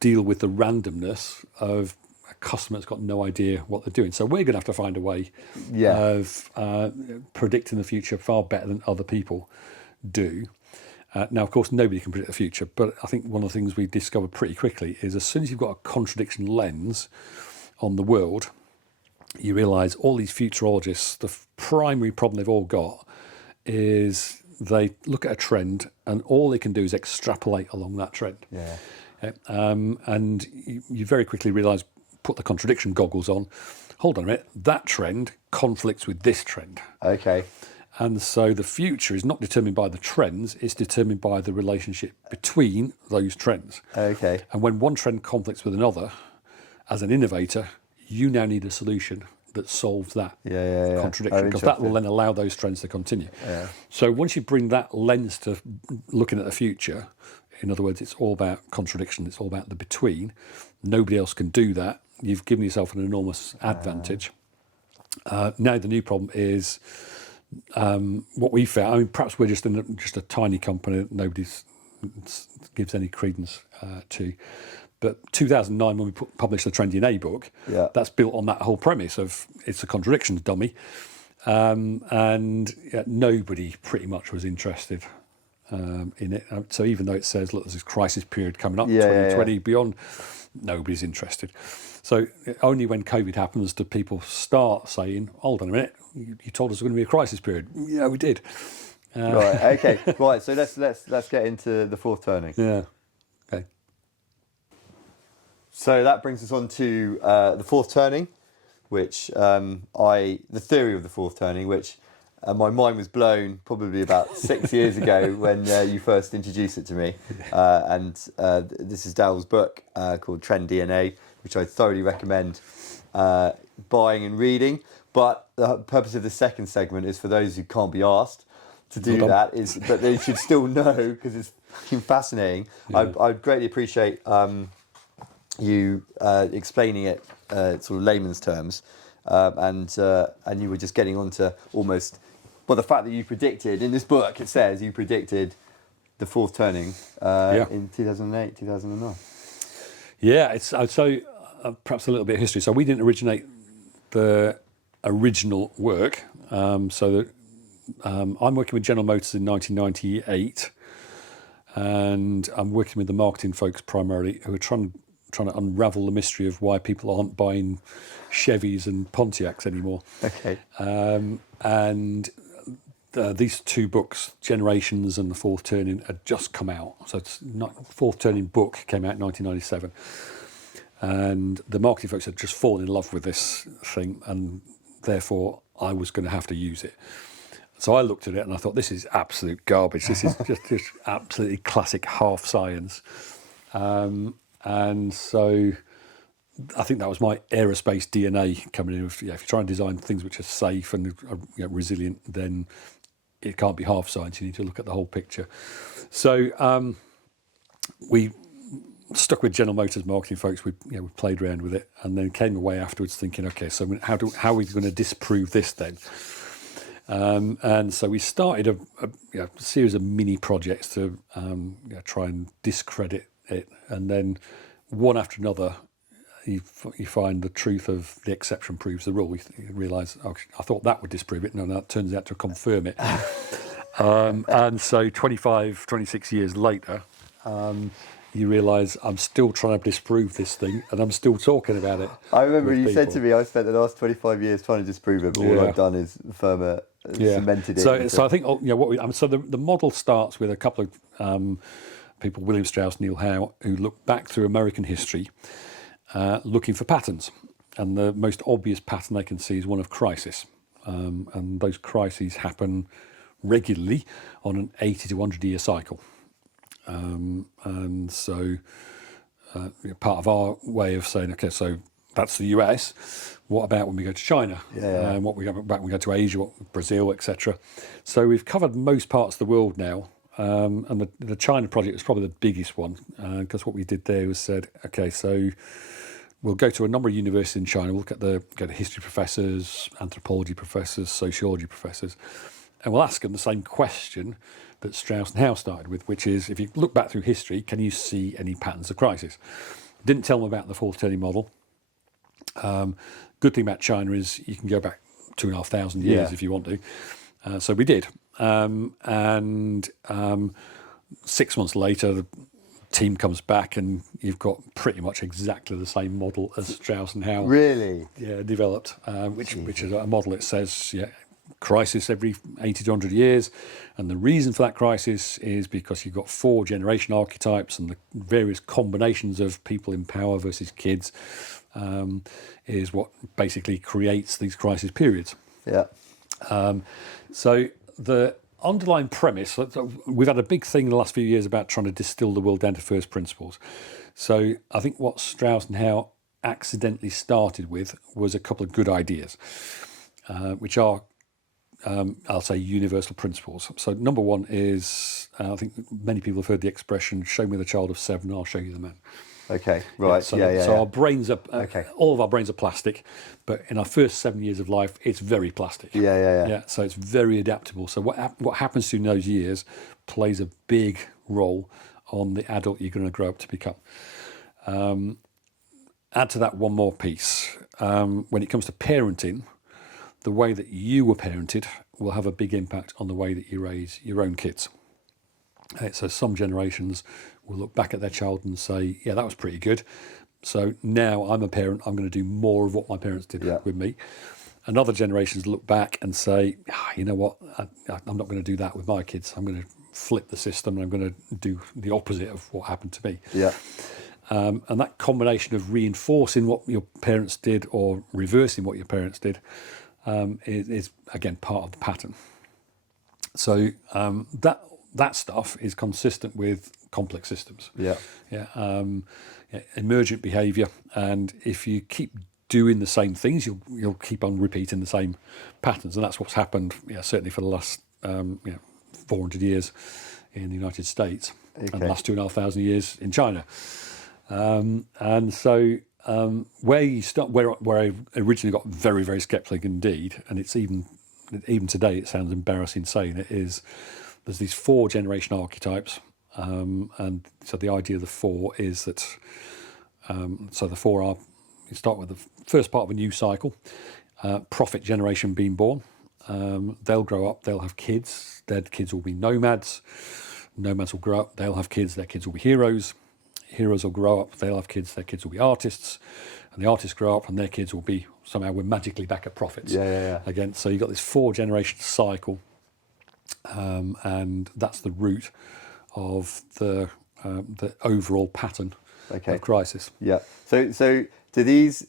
deal with the randomness of a customer that's got no idea what they're doing. So we're going to have to find a way of predicting the future far better than other people do. Now, of course, nobody can predict the future, but I think one of the things we discovered pretty quickly is as soon as you've got a contradiction lens on the world, you realise all these futurologists, the primary problem they've all got is they look at a trend and all they can do is extrapolate along that trend. And you very quickly realise, put the contradiction goggles on, hold on a minute, that trend conflicts with this trend. Okay. And so the future is not determined by the trends, it's determined by the relationship between those trends. Okay. And when one trend conflicts with another, as an innovator, you now need a solution that solves that contradiction, because that will then allow those trends to continue. So once you bring that lens to looking at the future, in other words, it's all about contradiction, it's all about the between, nobody else can do that, you've given yourself an enormous advantage. Now the new problem is what we found, I mean, perhaps we're just a tiny company that nobody gives any credence to, but 2009, when we published the Trendy A book, that's built on that whole premise of it's a contradictions dummy, and nobody pretty much was interested in it. So even though it says, look, there's this crisis period coming up, 2020 beyond, nobody's interested. So only when COVID happens do people start saying, hold on a minute, you told us it was going to be a crisis period. Yeah, we did. Right. Okay. Right. So let's get into the fourth turning. Yeah. Okay. So that brings us on to the fourth turning, which the theory of the fourth turning, which my mind was blown probably about 6 years ago when you first introduced it to me. And this is Darrell's book called Trend DNA, which I thoroughly recommend buying and reading. But the purpose of the second segment is for those who can't be asked to do that, but they should still know, because it's fucking fascinating. Yeah. I'd greatly appreciate you explaining it sort of layman's terms, and you were just getting onto almost, well, the fact that you predicted, in this book it says you predicted the fourth turning in 2008, 2009. Yeah, so perhaps a little bit of history. So we didn't originate the original work. I'm working with General Motors in 1998, and I'm working with the marketing folks primarily, who are trying to unravel the mystery of why people aren't buying Chevys and Pontiacs anymore. Okay. And these two books, Generations and The Fourth Turning, had just come out. So it's not, Fourth Turning book came out in 1997. And the marketing folks had just fallen in love with this thing, and therefore I was going to have to use it. So I looked at it and I thought, this is absolute garbage. This is just absolutely classic half science. And so I think that was my aerospace DNA coming in. If you try and design things which are safe and resilient, then it can't be half science. You need to look at the whole picture. So we stuck with General Motors marketing folks. We played around with it, and then came away afterwards thinking, okay, so how are we going to disprove this then? And so we started a series of mini projects to try and discredit it, and then one after another, you find the truth of the exception proves the rule. You realise, I thought that would disprove it. No, that turns out to confirm it. And so 25, 26 years later, you realise I'm still trying to disprove this thing, and I'm still talking about it. I remember you said to me, I spent the last 25 years trying to disprove it, but all I've done is firmer cemented it. So I think the model starts with a couple of people, William Strauss, Neil Howe, who look back through American history, looking for patterns, and the most obvious pattern they can see is one of crisis, and those crises happen regularly on an 80 to 100 year cycle. And so part of our way of saying, okay, so that's the US. What about when we go to China? And what we about when we go to Asia, Brazil, etc. So we've covered most parts of the world now. And the China project was probably the biggest one, because what we did there was said, okay, so we'll go to a number of universities in China. We'll get the history professors, anthropology professors, sociology professors, and we'll ask them the same question that Strauss and Howe started with, which is, if you look back through history, can you see any patterns of crisis? Didn't tell them about the fourth turning model. Good thing about China is you can go back 2,500 years if you want to. So we did. And 6 months later, the team comes back and you've got pretty much exactly the same model as Strauss and Howe developed, which is a model that says crisis every 80 to 100 years. And the reason for that crisis is because you've got 4 generation archetypes, and the various combinations of people in power versus kids is what basically creates these crisis periods. So the underlying premise, we've had a big thing in the last few years about trying to distill the world down to first principles. So I think what Strauss and Howe accidentally started with was a couple of good ideas, which are, I'll say, universal principles. So number one is, I think many people have heard the expression, show me the child of 7, I'll show you the man. Okay, right. So our brains are, all of our brains are plastic, but in our first 7 years of life, it's very plastic. So it's very adaptable. So what happens to you in those years plays a big role on the adult you're going to grow up to become. Add to that one more piece. When it comes to parenting, the way that you were parented will have a big impact on the way that you raise your own kids. So some generations will look back at their child and say, yeah, that was pretty good. So now I'm a parent, I'm going to do more of what my parents did with me. And other generations look back and say, you know what, I'm not going to do that with my kids. I'm going to flip the system and I'm going to do the opposite of what happened to me. And that combination of reinforcing what your parents did or reversing what your parents did is again, part of the pattern. So that stuff is consistent with complex systems. Emergent behaviour, and if you keep doing the same things, you'll keep on repeating the same patterns, and that's what's happened. Certainly for the last 400 years in the United States, and the last 2,500 years in China. And so where you start, where I originally got very, very sceptic indeed, and it's even today it sounds embarrassing saying it, is there's these 4 generation archetypes, and so the idea of the 4 is that so the 4 are, you start with the first part of a new cycle, prophet generation being born. They'll grow up, they'll have kids, their kids will be nomads will grow up, they'll have kids, their kids will be heroes will grow up, they'll have kids, their kids will be artists, and the artists grow up and their kids will be, somehow we're magically back at prophets again. So you've got this 4 generation cycle, and that's the root of the overall pattern of crisis. Yeah. So do these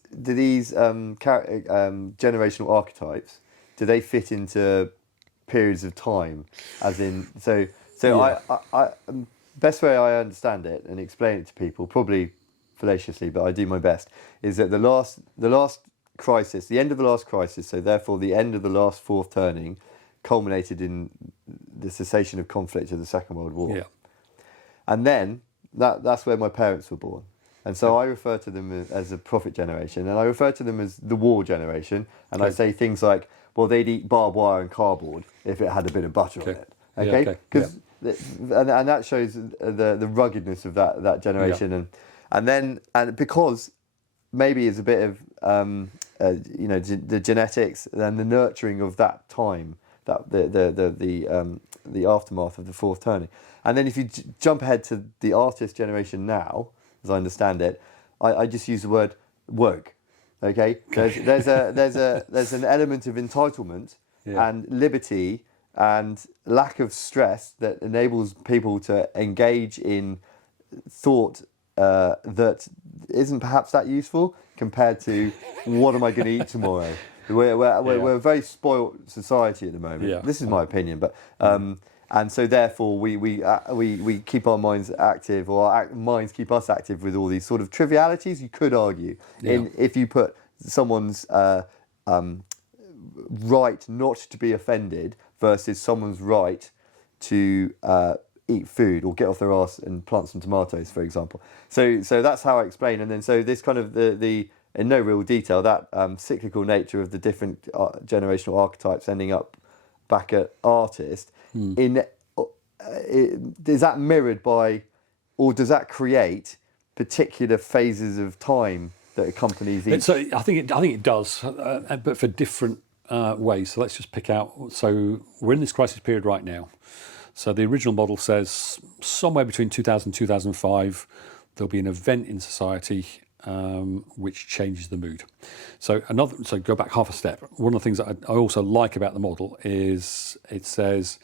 generational archetypes, do they fit into periods of time? As in, Yeah. I best way I understand it and explain it to people, probably fallaciously, but I do my best, is that the last crisis, the end of the last crisis, so therefore the end of the last fourth turning, culminated in the cessation of conflict of the Second World War. Yeah. And then that's where my parents were born. And so I refer to them as a prophet generation, and I refer to them as the war generation. And I say things like, well, they'd eat barbed wire and cardboard if it had a bit of butter on it. Okay? Because and that shows the ruggedness of that generation. And because maybe it's a bit of the genetics and the nurturing of that time, that the aftermath of the fourth turning. And then if you jump ahead to the artist generation now, as I understand it, I just use the word woke. Okay, there's an element of entitlement and liberty and lack of stress that enables people to engage in thought that isn't perhaps that useful compared to what am I going to eat tomorrow. We're a very spoilt society at the moment. Yeah. This is my opinion, but and so therefore we keep our minds active, or our minds keep us active with all these sort of trivialities. You could argue, if you put someone's right not to be offended versus someone's right to eat food or get off their arse and plant some tomatoes, for example. So that's how I explain. And then so this kind of the in no real detail, that cyclical nature of the different generational archetypes ending up back at artist, is that mirrored by, or does that create particular phases of time that accompanies each? So I think it does, but for different ways. So let's just pick out. So we're in this crisis period right now. So the original model says somewhere between 2000 and 2005, there'll be an event in society which changes the mood. So go back half a step. One of the things that I also like about the model is it says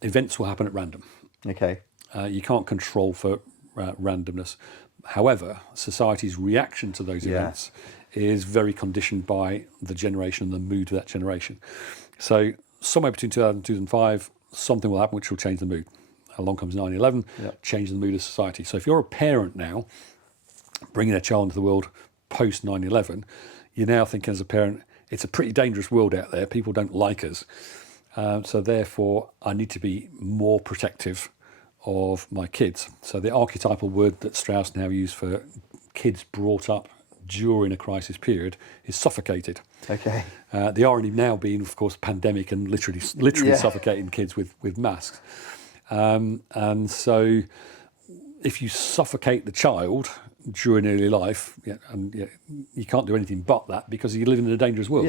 events will happen at random. Okay. You can't control for randomness. However, society's reaction to those events is very conditioned by the generation and the mood of that generation. So somewhere between 2000 and 2005, something will happen which will change the mood. Along comes 9/11, changes the mood of society. So if you're a parent now, bringing a child into the world post 9/11, you're now thinking as a parent, it's a pretty dangerous world out there. People don't like us. So therefore, I need to be more protective of my kids. So the archetypal word that Strauss now used for kids brought up during a crisis period is suffocated. Okay. The irony now being, of course, pandemic and literally suffocating kids with masks. And so if you suffocate the child during early life, you can't do anything but that because you're living in a dangerous world.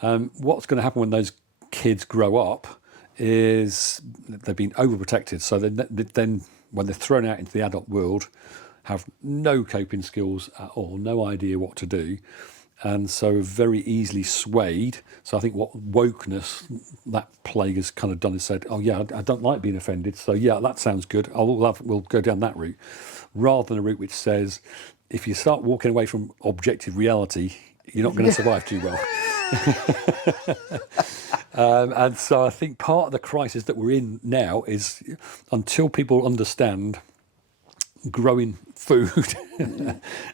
What's going to happen when those kids grow up is they've been overprotected. So then when they're thrown out into the adult world, have no coping skills at all, no idea what to do, and so very easily swayed. So I think what wokeness, that plague has kind of done is said, oh yeah, I don't like being offended, so yeah, that sounds good, we'll go down that route, rather than a route which says, if you start walking away from objective reality, you're not going to survive too well. And so I think part of the crisis that we're in now is until people understand growing food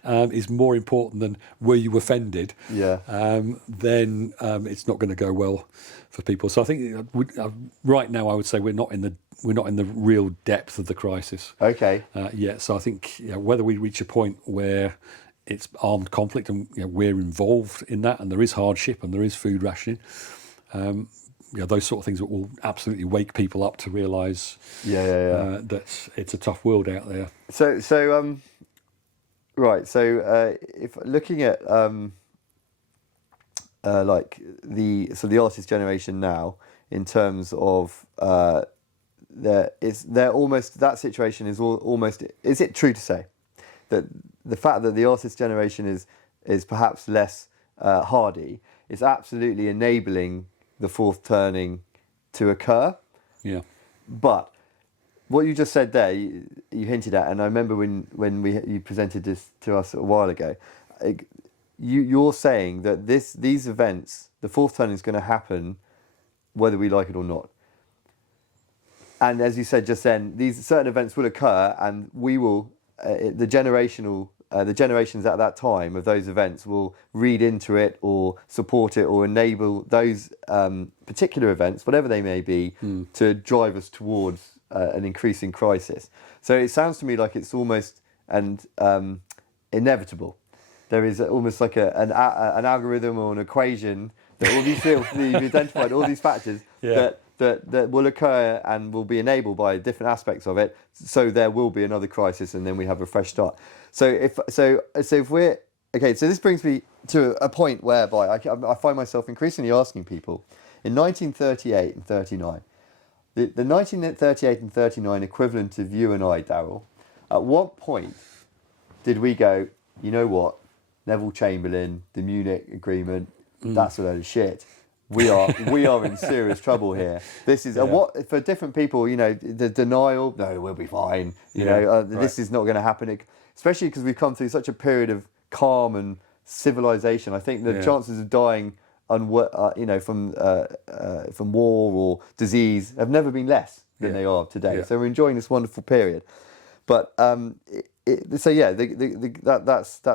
is more important than were you offended, then it's not going to go well for people. So I think right now I would say we're not in the real depth of the crisis. Okay. So I think whether we reach a point where it's armed conflict and we're involved in that, and there is hardship and there is food rationing, those sort of things that will absolutely wake people up to realise that it's a tough world out there. So if looking at like the artist generation now, in terms of that situation is almost. Is it true to say that the fact that the artist generation is perhaps less hardy is absolutely enabling the fourth turning to occur? Yeah. But what you just said there, you hinted at, and I remember when you presented this to us a while ago. You're saying that these events, the fourth turning, is going to happen whether we like it or not. And as you said just then, these certain events will occur, and we will, the generations at that time of those events will read into it or support it or enable those particular events, whatever they may be, to drive us towards an increasing crisis. So it sounds to me like it's almost inevitable. There is almost like an algorithm or an equation that all these you've identified all these factors that will occur and will be enabled by different aspects of it. So there will be another crisis, and then we have a fresh start. So if we're okay, so this brings me to a point whereby I find myself increasingly asking people in 1938 and 39, the 1938 and 39 equivalent of you and I, Darrell. At what point did we go, you know what? Neville Chamberlain, the Munich Agreement, that's a load of shit. We are in serious trouble here. This is what for different people. You know, the denial. No, we'll be fine. This is not going to happen. Especially because we've come through such a period of calm and civilization. I think the chances of dying, from war or disease have never been less than they are today. Yeah. So we're enjoying this wonderful period. But that's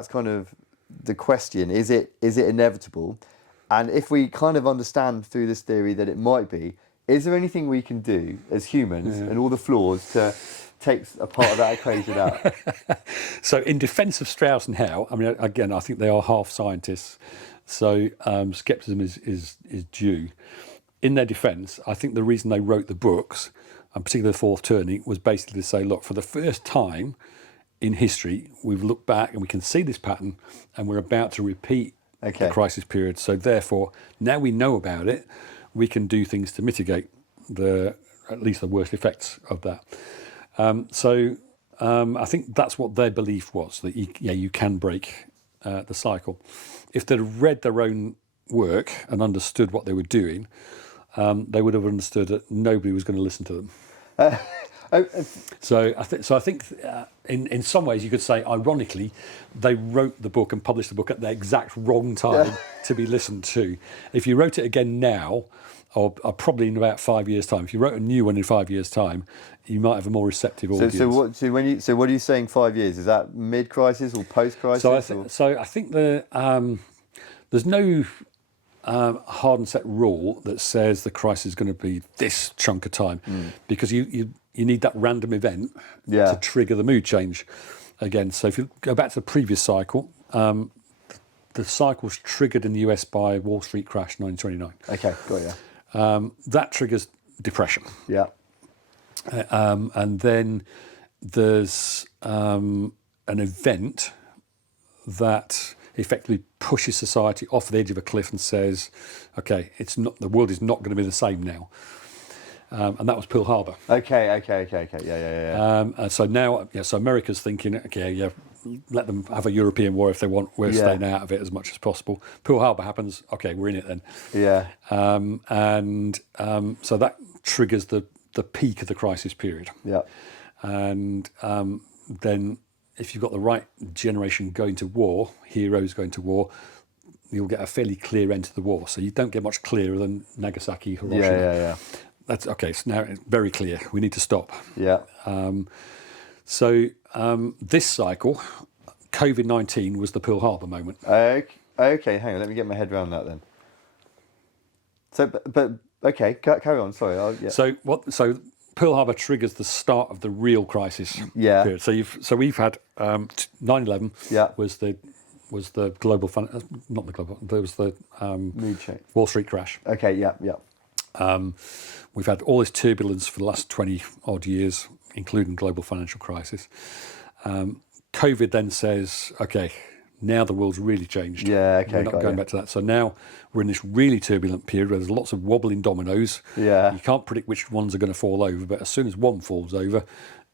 kind of the question. Is it inevitable? And if we kind of understand through this theory that it might be, is there anything we can do as humans and all the flaws to take a part of that equation out? So in defence of Strauss and Howe, I mean, again, I think they are half scientists, so scepticism is due. In their defence, I think the reason they wrote the books, and particularly The Fourth Turning, was basically to say, look, for the first time in history, we've looked back and we can see this pattern, and we're about to repeat the crisis period. So therefore, now we know about it, we can do things to mitigate at least the worst effects of that. I think that's what their belief was, that you can break the cycle. If they'd read their own work and understood what they were doing, they would have understood that nobody was going to listen to them. So I think in some ways you could say, ironically, they wrote the book and published the book at the exact wrong time to be listened to. If you wrote it again now, or probably in about 5 years' time, if you wrote a new one in 5 years' time, you might have a more receptive audience. So what are you saying? 5 years, is that mid-crisis or post-crisis? So I think there's no hard and set rule that says the crisis is going to be this chunk of time, because you need that random event to trigger the mood change again. So if you go back to the previous cycle, the cycle's triggered in the US by Wall Street crash 1929. Okay, got you. That triggers depression. Yeah. And then there's an event that effectively pushes society off the edge of a cliff and says, okay, the world is not going to be the same now. And that was Pearl Harbor. Okay. Yeah. So now, so America's thinking, let them have a European war if they want. We're staying out of it as much as possible. Pearl Harbor happens. Okay, we're in it then. Yeah. So that triggers the peak of the crisis period. Yeah. And then if you've got the right generation going to war, heroes going to war, you'll get a fairly clear end to the war. So you don't get much clearer than Nagasaki, Hiroshima. Yeah. That's okay. So now it's very clear. We need to stop. Yeah. This cycle, COVID-19 was the Pearl Harbor moment. Okay, hang on. Let me get my head around that then. So, but okay, carry on. Sorry. So Pearl Harbor triggers the start of the real crisis period. So we've had 9/11. Yeah. Was the global not the global. There was the mood change. Wall Street crash. Okay. Yeah. We've had all this turbulence for the last 20 odd years, including global financial crisis. COVID then says, okay, now the world's really changed. Yeah, okay. We're not going back to that. So now we're in this really turbulent period where there's lots of wobbling dominoes. Yeah. You can't predict which ones are going to fall over, but as soon as one falls over,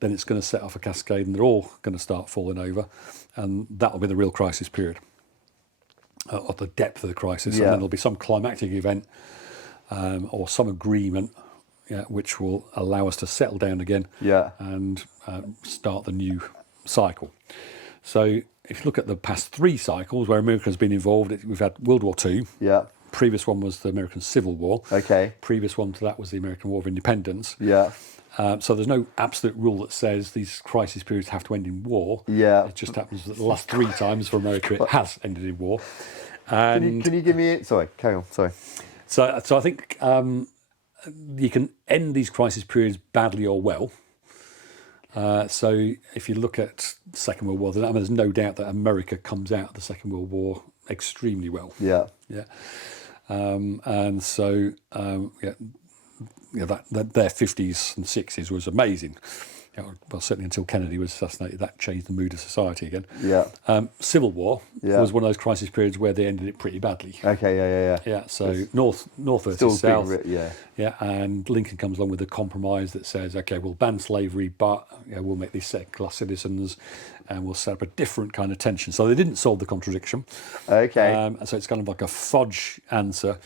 then it's going to set off a cascade and they're all going to start falling over. And that'll be the real crisis period, of the depth of the crisis. Yeah. And then there'll be some climactic event or some agreement which will allow us to settle down again and start the new cycle. So if you look at the past 3 cycles where America has been involved, we've had World War II. Yeah. Previous one was the American Civil War. Okay. Previous one to that was the American War of Independence. Yeah. So there's no absolute rule that says these crisis periods have to end in war. Yeah. It just happens that the last 3 times for America it has ended in war. And can you give me... Sorry, carry on, sorry. So I think you can end these crisis periods badly or well. So if you look at Second World War, there's no doubt that America comes out of the Second World War extremely well. Yeah. Yeah. And so, that their 50s and 60s was amazing. Well, certainly until Kennedy was assassinated, that changed the mood of society again. Yeah. Civil War was one of those crisis periods where they ended it pretty badly. Okay, Yeah, so North versus still South. Yeah, and Lincoln comes along with a compromise that says, okay, we'll ban slavery, but we'll make these second-class citizens, and we'll set up a different kind of tension. So they didn't solve the contradiction. Okay. So it's kind of like a fudge answer.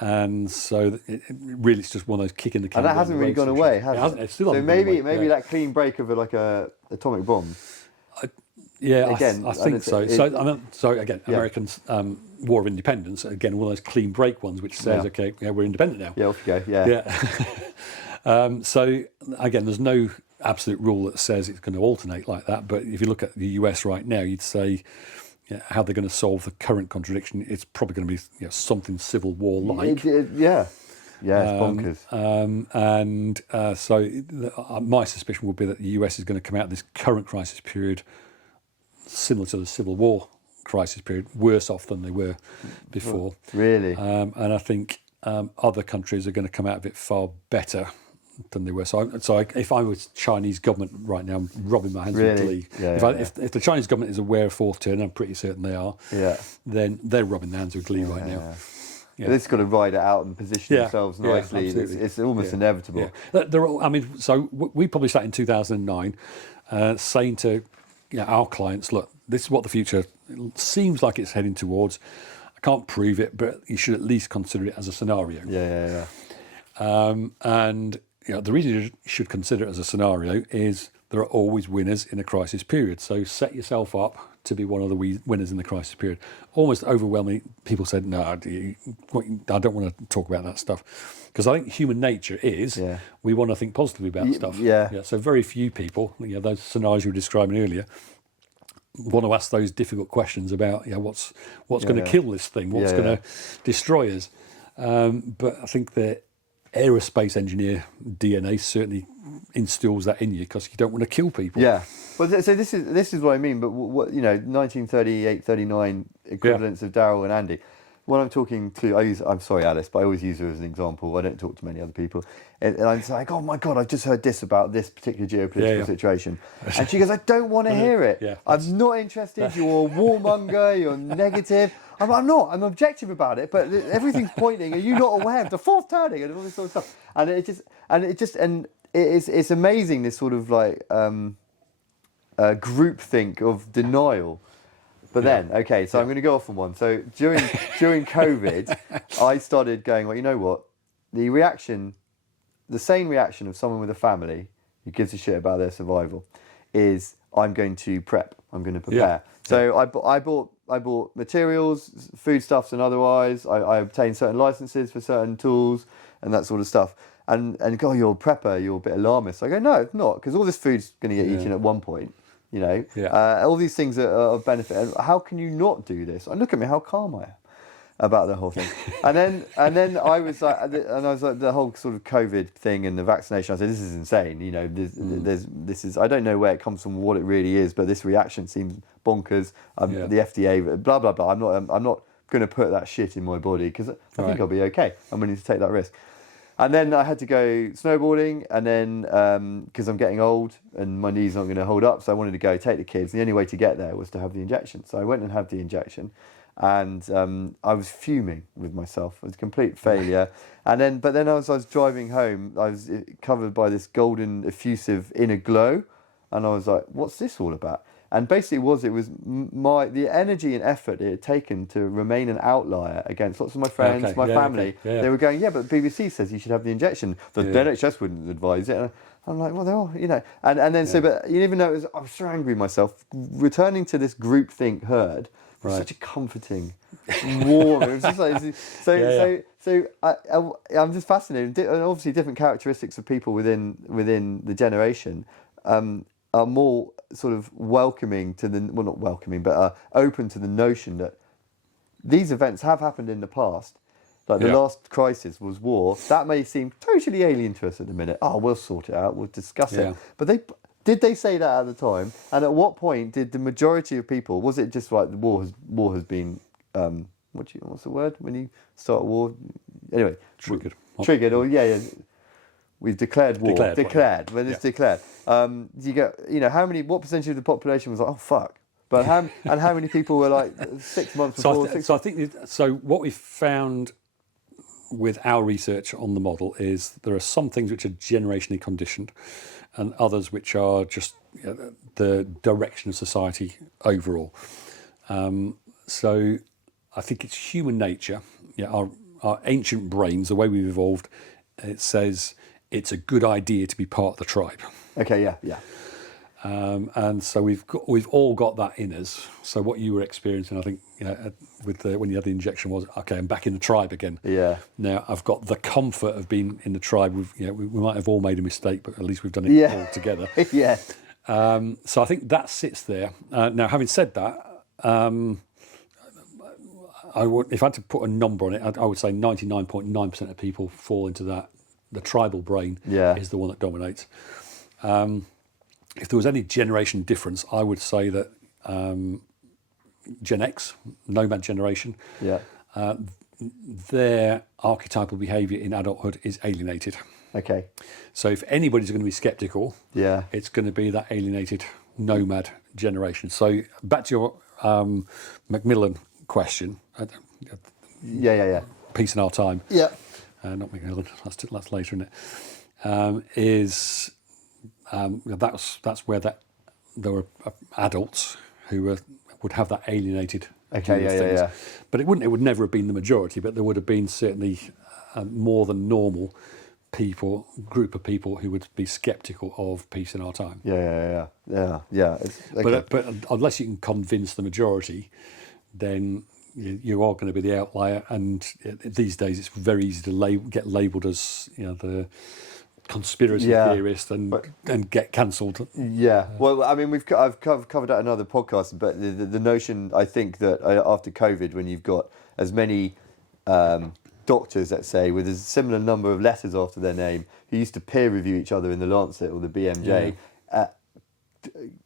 And so really it's just one of those kick in the can. And that hasn't really gone away, has it? Hasn't. It's still so hasn't maybe gone away. maybe that clean break of a atomic bomb. Again, I think so. So again, Americans' War of Independence, again, one of those clean break ones, which says, okay, we're independent now. Yeah, off you go. Yeah. So again, there's no absolute rule that says it's going to alternate like that. But if you look at the US right now, you'd say how they're going to solve the current contradiction. It's probably going to be something Civil War like. Yeah, it's bonkers. So my suspicion would be that the US is going to come out of this current crisis period similar to the Civil War crisis period, worse off than they were before. Really? And I think other countries are going to come out of it far better than they were. So if I was Chinese government right now, I'm rubbing my hands with glee. If the Chinese government is aware of fourth turn, I'm pretty certain they are, then they're rubbing their hands with glee right now. Yeah. They've got to ride it out and position themselves nicely. It's almost inevitable. So we probably sat in 2009 saying to our clients, look, this is what the future seems like it's heading towards. I can't prove it, but you should at least consider it as a scenario. And the reason you should consider it as a scenario is there are always winners in a crisis period. So set yourself up to be one of the winners in the crisis period. Almost overwhelmingly, people said, no, I don't want to talk about that stuff. Because I think human nature is we want to think positively about stuff. So very few people, those scenarios you were describing earlier, want to ask those difficult questions about what's going to kill this thing, what's going to destroy us. But I think the aerospace engineer DNA certainly instills that in you because you don't want to kill people. Yeah. Well, so this is what I mean. But what 1938, 39 equivalents of Darrell and Andy. When I'm talking to, I'm sorry, Alice, but I always use her as an example. I don't talk to many other people. And I'm like, oh my God, I've just heard this about this particular geopolitical situation. And she goes, I don't want to hear it. I'm not interested. You're a warmonger. You're negative. I'm not. I'm objective about it. But everything's pointing. Are you not aware of the fourth turning and all this sort of stuff? And it's amazing, this sort of like groupthink of denial. But then, I'm going to go off on one. So during COVID, I started going, well, you know what? The same reaction of someone with a family who gives a shit about their survival is I'm going to prep. I'm going to prepare. So I bought materials, foodstuffs and otherwise. I obtained certain licenses for certain tools and that sort of stuff. And go, you're a prepper, you're a bit alarmist. I go, no, it's not, because all this food's going to get eaten at one point. All these things are of benefit. And how can you not do this? And look at me, how calm I am about the whole thing. and then I was like, the whole sort of COVID thing and the vaccination. I said, this is insane. This is. I don't know where it comes from, what it really is, but this reaction seems bonkers. The FDA, blah blah blah. I'm not going to put that shit in my body because I think I'll be okay. I'm willing to take that risk. And then I had to go snowboarding, and then because I'm getting old and my knees aren't going to hold up, so I wanted to go take the kids. The only way to get there was to have the injection. So I went and had the injection, and I was fuming with myself. It was a complete failure. But then as I was driving home, I was covered by this golden, effusive inner glow, and I was like, "What's this all about?" And basically it was the energy and effort it had taken to remain an outlier against lots of my friends, my family. Yeah. They were going, yeah, but BBC says you should have the injection. The NHS wouldn't advise it. And I'm like, well, they're all, and then but even though I was so angry myself, returning to this groupthink herd was such a comforting, warm. It was just like I'm just fascinated. And obviously, different characteristics of people within the generation are more sort of welcoming to not welcoming, but are open to the notion that these events have happened in the past. Like the last crisis was war. That may seem totally alien to us at the minute. Oh, we'll sort it out. We'll discuss it. But did they say that at the time? And at what point did the majority of people? Was it just like the war has been what's the word when you start a war? Anyway, triggered. Or we've declared war. Declared when it's declared. You get what percentage of the population was like, oh fuck. But how many people were like 6 months before? I think what we've found with our research on the model is there are some things which are generationally conditioned and others which are just the direction of society overall. So I think it's human nature. Our ancient brains, the way we've evolved, it says it's a good idea to be part of the tribe. Okay, yeah. And so we've all got that in us. So what you were experiencing, I think, when you had the injection was, okay, I'm back in the tribe again. Yeah. Now I've got the comfort of being in the tribe. We might have all made a mistake, but at least we've done it all together. Yeah. So I think that sits there. Now, having said that, if I had to put a number on it, I would say 99.9% of people fall into that. The tribal brain is the one that dominates. If there was any generation difference, I would say that Gen X, nomad generation, their archetypal behaviour in adulthood is alienated. Okay. So if anybody's going to be sceptical, it's going to be that alienated nomad generation. So back to your Macmillan question. Peace in our time. Yeah. Not Macmillan. That's later, isn't it? That's where there were adults who would have that alienated view of things. But it would never have been the majority, but there would have been certainly more than normal group of people who would be sceptical of peace in our time. Yeah. But unless you can convince the majority, then you are going to be the outlier. And these days, it's very easy to get labelled as the conspiracy theorist and get cancelled. Yeah. Well, I mean, I've covered that in another podcast, but the notion, I think, that after COVID, when you've got as many doctors, let's say, with a similar number of letters after their name, who used to peer review each other in the Lancet or the BMJ,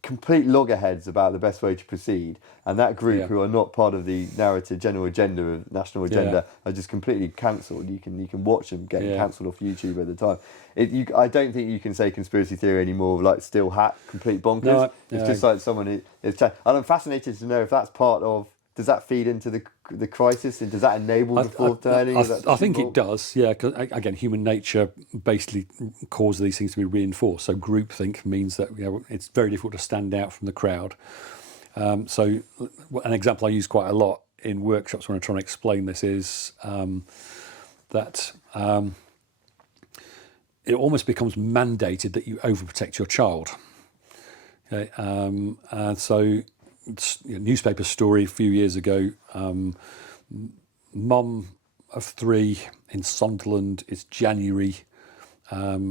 complete loggerheads about the best way to proceed, and that group who are not part of the narrative general agenda of national agenda are just completely cancelled. You can watch them getting cancelled off YouTube at the time. I don't think you can say conspiracy theory anymore, like still hat, complete bonkers. No, it's just like someone is. And I'm fascinated to know if that's part of. Does that feed into the crisis, and does that enable the fourth turning? I think it does, because again, human nature basically causes these things to be reinforced. So groupthink means that it's very difficult to stand out from the crowd. So an example I use quite a lot in workshops when I'm trying to explain this is that it almost becomes mandated that you overprotect your child. Okay, and so. Newspaper story a few years ago, mum of 3 in Sunderland, it's January,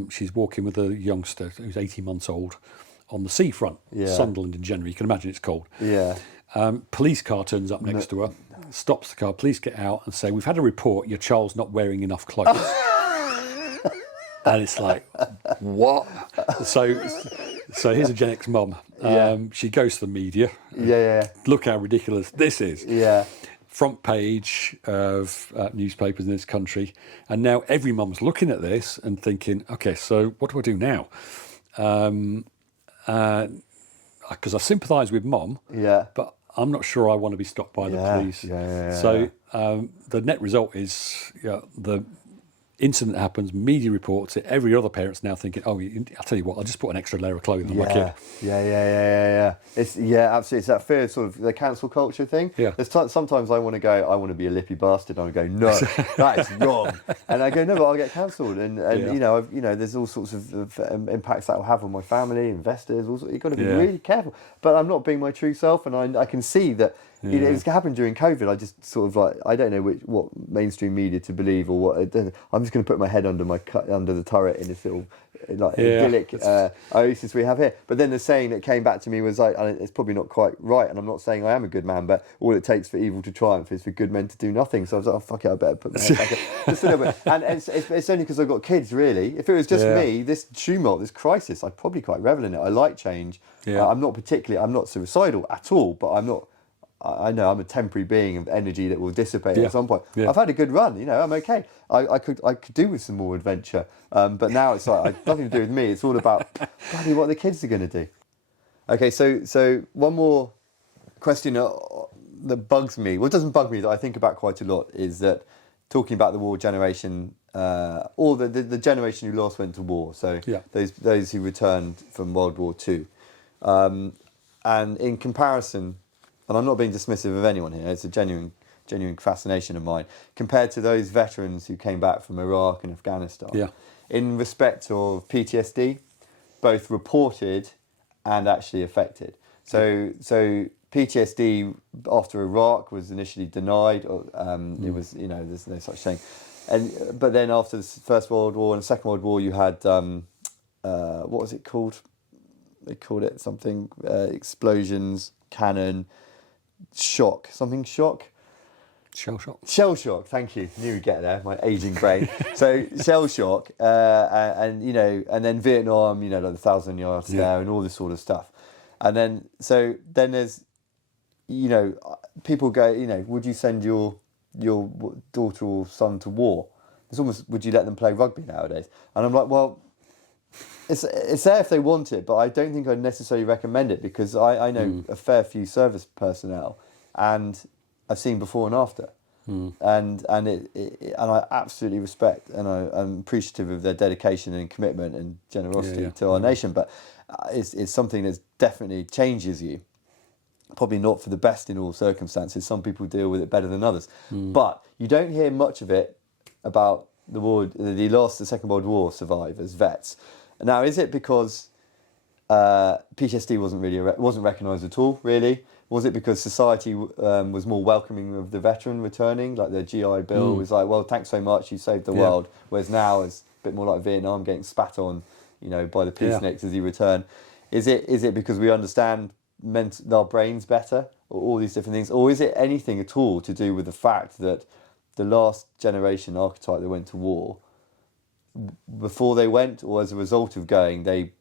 she's walking with a youngster who's 18 months old on the seafront, Sunderland in January, you can imagine it's cold. Police car turns up next to her, stops the car, police get out and say, we've had a report, your child's not wearing enough clothes. And it's like, what? So here's a Gen X mum. She goes to the media. Look how ridiculous this is. Front page of newspapers in this country. And now every mum's looking at this and thinking, okay, so what do I do now? Because I sympathise with mum, but I'm not sure I want to be stopped by the police. So the net result is the incident happens, media reports it, every other parent's now thinking, oh, I'll tell you what, I'll just put an extra layer of clothing on my kid. Yeah. It's absolutely. It's that fear of sort of the cancel culture thing. Yeah. Sometimes I want to be a lippy bastard. I go, no, that is wrong. And I go, no, but I'll get cancelled. And there's all sorts of impacts that will have on my family, investors. Also, you've got to be really careful. But I'm not being my true self, and I can see that. It's happened during COVID. I just sort of I don't know what mainstream media to believe or what. I'm just going to put my head under the turret in this little idyllic oasis we have here. But then the saying that came back to me was it's probably not quite right, and I'm not saying I am a good man, but all it takes for evil to triumph is for good men to do nothing. So I was like, oh fuck it, I better put my head back just a little bit. And it's only because I've got kids, really. If it was just me, this tumult, this crisis, I'd probably quite revel in it. I like change. I'm not suicidal at all, but I'm not. I know I'm a temporary being of energy that will dissipate at some point. I've had a good run, I'm okay. I could do with some more adventure, but now it's nothing to do with me. It's all about bloody what the kids are going to do. Okay, so one more question that bugs me. Well, it doesn't bug me, that I think about quite a lot, is that talking about the war generation, or the generation who last went to war. So those who returned from World War II, and in comparison. And I'm not being dismissive of anyone here, it's a genuine fascination of mine, compared to those veterans who came back from Iraq and Afghanistan. In respect of PTSD, both reported and actually affected. So PTSD after Iraq was initially denied, it was, there's no such thing. But then after the First World War and the Second World War, you had, what was it called? They called it something, explosions, cannon, shock. Shell shock, thank you. Knew we'd get there, my aging brain. So shell shock, and then Vietnam, like the 1,000 yards there and all this sort of stuff. And then there's, people go, would you send your daughter or son to war? It's almost, would you let them play rugby nowadays? And I'm like, well, it's there if they want it, but I don't think I'd necessarily recommend it, because I know a fair few service personnel, and I've seen before and after, and I absolutely respect, and I'm appreciative of their dedication and commitment and generosity to our nation. But it's something that definitely changes you. Probably not for the best in all circumstances. Some people deal with it better than others, but you don't hear much of it about the war, the Second World War survivors, vets. Now, is it because PTSD wasn't recognised at all, really? Was it because society was more welcoming of the veteran returning? Like the GI Bill was like, well, thanks so much, you saved the world. Whereas now it's a bit more like Vietnam, getting spat on, by the peaceniks as you return. Is it because we understand our brains better, or all these different things? Or is it anything at all to do with the fact that the last generation archetype that went to war, before they went, or as a result of going, they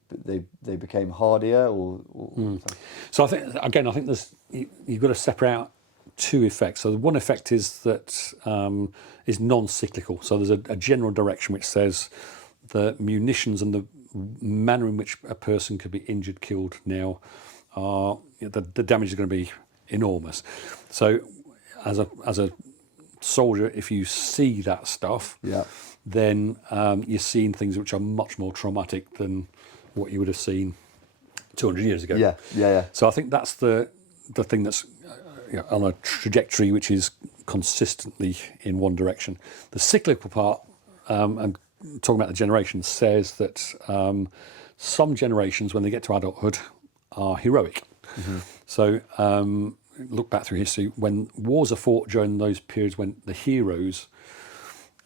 became hardier, or So I think there's you've got to separate out two effects. So the one effect is that is non-cyclical. So there's a general direction which says the munitions and the manner in which a person could be injured, killed now, are the damage is going to be enormous. So as a soldier, if you see that stuff, then you're seeing things which are much more traumatic than what you would have seen 200 years ago. Yeah. So I think that's the thing that's on a trajectory which is consistently in one direction. The cyclical part, and talking about the generation, says that some generations, when they get to adulthood, are heroic. So look back through history, when wars are fought during those periods when the heroes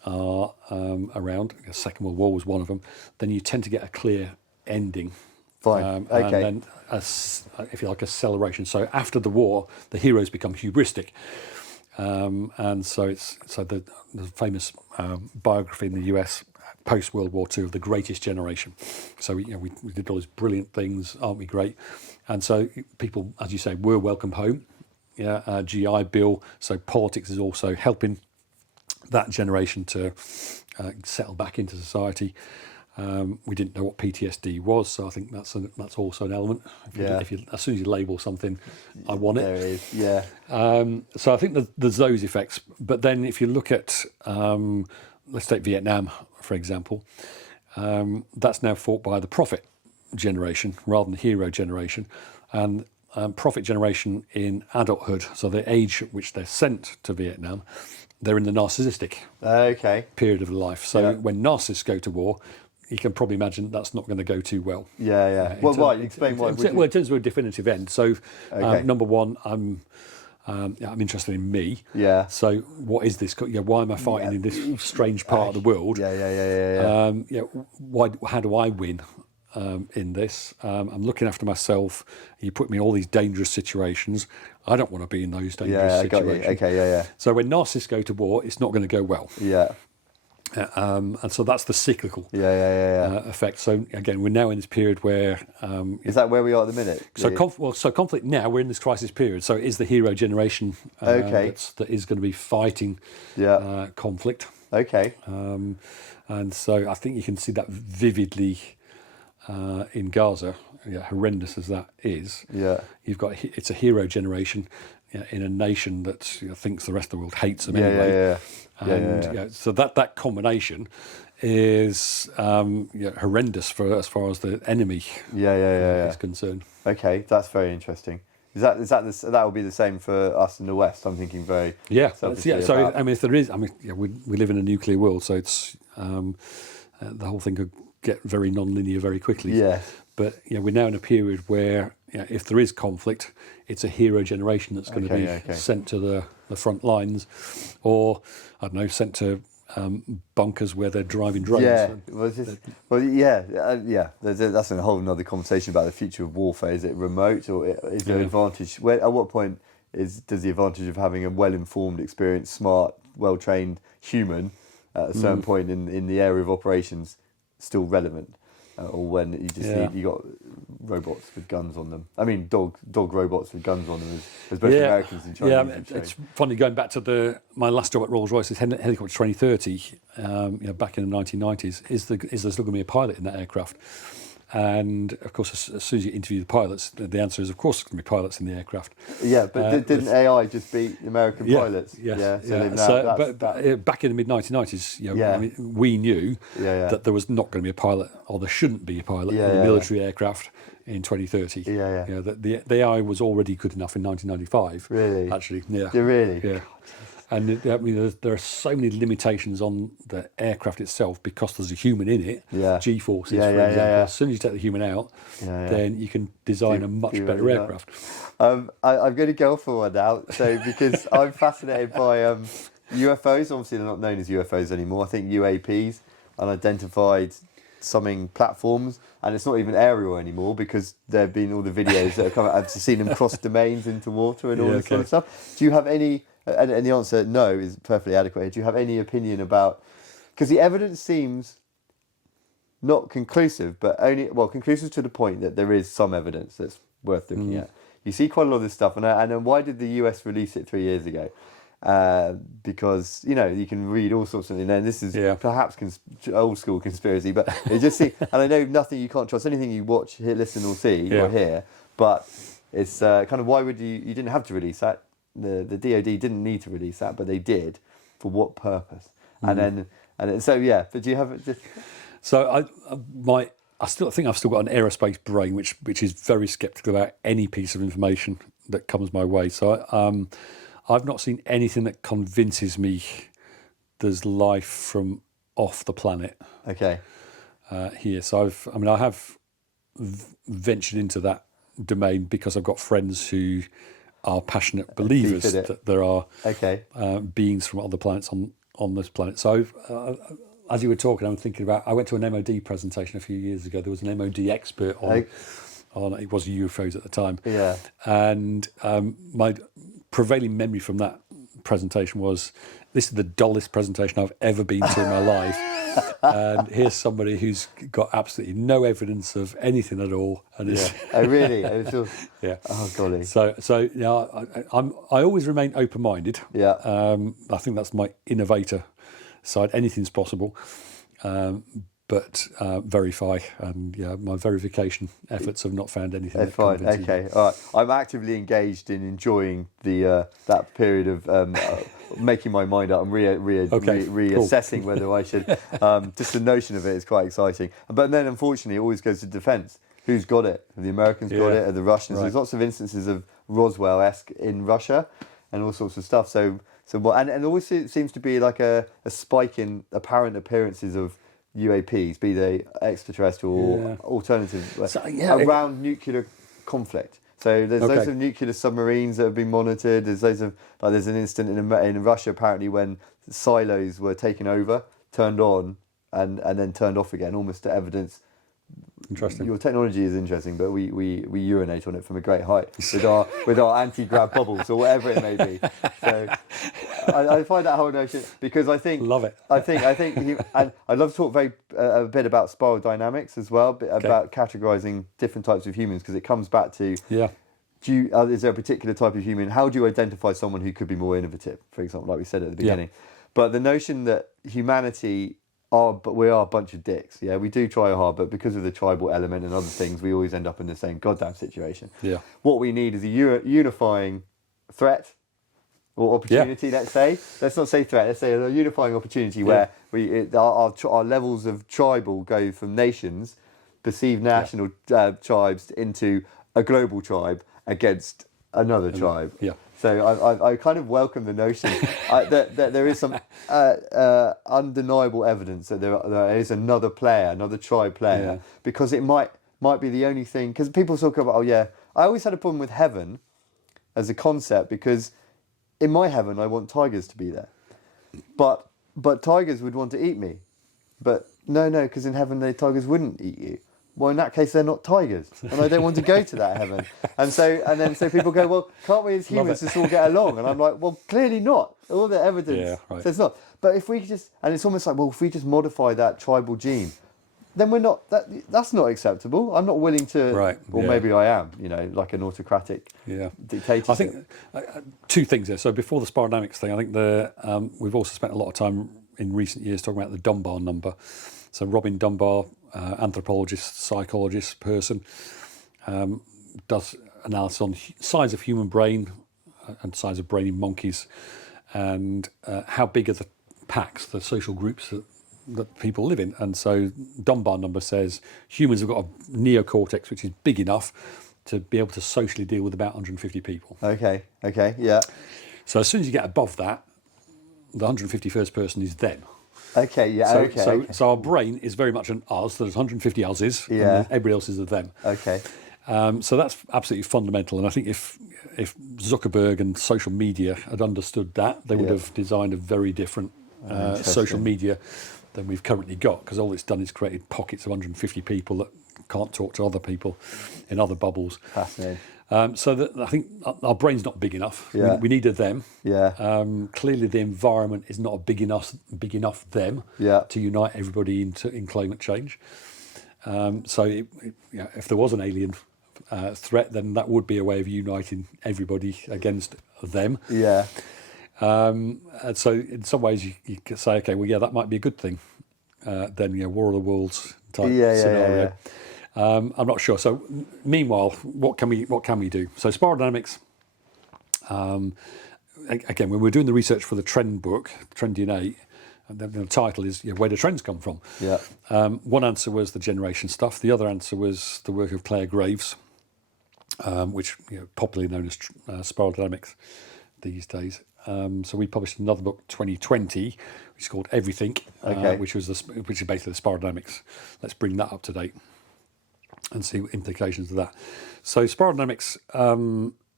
are around, the Second World War was one of them, then you tend to get a clear ending. Fine. Okay. And then, if you like, a celebration. So after the war, the heroes become hubristic. And so the famous biography in the US post World War II of the Greatest Generation. So we did all these brilliant things, aren't we great? And so people, as you say, were welcome home. GI Bill. So politics is also helping that generation to settle back into society. We didn't know what PTSD was, so I think that's also an element. If you as soon as you label something, I want it. There it is. Yeah. So I think there's those effects. But then if you look at let's take Vietnam, for example. That's now fought by the prophet generation rather than the hero generation. And prophet generation in adulthood, so the age at which they're sent to Vietnam, they're in the narcissistic period of life. So when narcissists go to war, you can probably imagine that's not going to go too well. Well, why? Explain why. Well, in terms of a definitive end. So, number one, I'm interested in me. Yeah. So, what is this? Why am I fighting in this strange part of the world? How do I win in this? I'm looking after myself. You put me in all these dangerous situations. I don't want to be in those dangerous situations. Okay. So, when narcissists go to war, it's not going to go well. Yeah. And so that's the cyclical effect. So again, we're now in this period where is that where we are at the minute? So conflict now. We're in this crisis period. So it is the hero generation that is going to be fighting conflict. Okay. And so I think you can see that vividly in Gaza. Horrendous as that is. Yeah. It's a hero generation in a nation that thinks the rest of the world hates them anyway. So that combination is horrendous as far as the enemy is concerned. Okay, that's very interesting. That will be the same for us in the West? I'm thinking very selfishly So about. if there is, we live in a nuclear world, so it's the whole thing could get very non-linear very quickly. Yes. But we're now in a period where if there is conflict, it's a hero generation that's going to be sent to the front lines, or I don't know, sent to bunkers where they're driving drones. That's a whole other conversation about the future of warfare. Is it remote, or is there an advantage? At what point does the advantage of having a well-informed, experienced, smart, well-trained human at a certain point in the area of operations still relevant? Or when you just you got robots with guns on them. I mean, dog robots with guns on them, as both Americans and Chinese. It's funny going back to my last job at Rolls-Royce's helicopter 2030. Back in the 1990s, is there still going to be a pilot in that aircraft? And of course, as soon as you interview the pilots, the answer is, of course, there's going to be pilots in the aircraft. Yeah, but didn't AI just beat American pilots? But back in the mid-1990s, we knew that there was not going to be a pilot, or there shouldn't be a pilot in a military aircraft in 2030. That the AI was already good enough in 1995. Really? Actually, Really? Yeah. And there are so many limitations on the aircraft itself because there's a human in it. G-forces, for example. As soon as you take the human out, then you can design a much better aircraft. I'm going to go for one now. So because I'm fascinated by UFOs. Obviously, they're not known as UFOs anymore. I think UAPs, unidentified something platforms, and it's not even aerial anymore because there have been all the videos that have come out. I've seen them cross domains into water and all this kind of stuff. Do you have any? And the answer, no, is perfectly adequate. Do you have any opinion about... Because the evidence seems not conclusive, but conclusive to the point that there is some evidence that's worth looking at. You see quite a lot of this stuff, and then why did the US release it 3 years ago? Because, you can read all sorts of... and this is perhaps old school conspiracy, but it just seems... And I know you can't trust anything you watch, hear, listen or see or hear, but it's kind of why would you didn't have to release that. The DoD didn't need to release that, but they did. For what purpose? But do you have it? So I still think I've still got an aerospace brain, which is very sceptical about any piece of information that comes my way. So I've not seen anything that convinces me there's life from off the planet. Okay. Here, so I have ventured into that domain because I've got friends who are passionate believers that there are beings from other planets on this planet. So as you were talking, I'm thinking about, I went to an MOD presentation a few years ago. There was an MOD expert on it was UFOs at the time. Yeah. And my prevailing memory from that presentation was, this is the dullest presentation I've ever been to in my life. And here's somebody who's got absolutely no evidence of anything at all. And Oh, really? Yeah. Oh, golly. So I always remain open-minded. Yeah. I think that's my innovator side. Anything's possible. but verify. And my verification efforts have not found anything. That's fine. Okay, all right. I'm actively engaged in enjoying the that period of making my mind up and reassessing cool. whether I should. Just the notion of it is quite exciting. But then, unfortunately, it always goes to defence. Who's got it? Have the Americans got it? Are the Russians? Right. There's lots of instances of Roswell-esque in Russia, and all sorts of stuff. So and there always seems to be like a spike in apparent appearances of UAPs, be they extraterrestrial or alternative, around nuclear conflict. So there's loads of nuclear submarines that have been monitored. There's loads of there's an incident in Russia apparently when silos were taken over, turned on, and then turned off again, almost to evidence. Interesting. Your technology is interesting, but we urinate on it from a great height with our anti-grav bubbles or whatever it may be. So I find that whole notion, because I think love it. I think and I'd love to talk a bit about spiral dynamics as well, about categorizing different types of humans, because it comes back to is there a particular type of human? How do you identify someone who could be more innovative, for example, like we said at the beginning? But the notion that humanity we are a bunch of dicks. Yeah, we do try hard, but because of the tribal element and other things, we always end up in the same goddamn situation. Yeah. What we need is a unifying threat or opportunity. Let's say. Let's not say threat. Let's say a unifying opportunity where our levels of tribal go from nations, perceived national tribes, into a global tribe against another tribe. Yeah. So I kind of welcome the notion that there is some undeniable evidence that there is another tribe player, because it might be the only thing. Because people talk about, I always had a problem with heaven as a concept, because in my heaven I want tigers to be there, but tigers would want to eat me, but no, because in heaven the tigers wouldn't eat you. Well, in that case, they're not tigers, and I don't want to go to that heaven. And then people go, well, can't we as humans just all get along? And I'm like, well, clearly not. All the evidence says not. But if we just, and it's almost like, well, if we just modify that tribal gene, then we're not. That's not acceptable. I'm not willing to. Right. Or maybe I am. Like an autocratic dictatorship. I think two things there. So before the spiral dynamics thing, I think we've also spent a lot of time in recent years talking about the Dunbar number. So Robin Dunbar, anthropologist, psychologist, person, does analysis on size of human brain and size of brain in monkeys, and how big are the packs, the social groups that people live in. And so Dunbar number says humans have got a neocortex which is big enough to be able to socially deal with about 150 people. Okay, yeah. So as soon as you get above that, the 151st person is them. Okay, yeah, So our brain is very much an us. There's 150 uses, and then everybody else is a them. Okay. So that's absolutely fundamental. And I think if Zuckerberg and social media had understood that, they would have designed a very different social media than we've currently got, because all it's done is created pockets of 150 people that can't talk to other people in other bubbles. Fascinating. So I think our brain's not big enough. Yeah. We needed them. Yeah. Clearly, the environment is not a big enough them to unite everybody in climate change. So if there was an alien threat, then that would be a way of uniting everybody against them. Yeah. And so in some ways you could say, okay, well, that might be a good thing. Then War of the Worlds type scenario. Yeah. I'm not sure. So, meanwhile, what can we do? So, spiral dynamics. Again, when we're doing the research for the trend book, Trend DNA, the title is "Where do trends come from?" Yeah. One answer was the generation stuff. The other answer was the work of Claire Graves, which popularly known as spiral dynamics these days. So we published another book, 2020, which is called Everything, which is basically the spiral dynamics. Let's bring that up to date and see implications of that. So spiral dynamics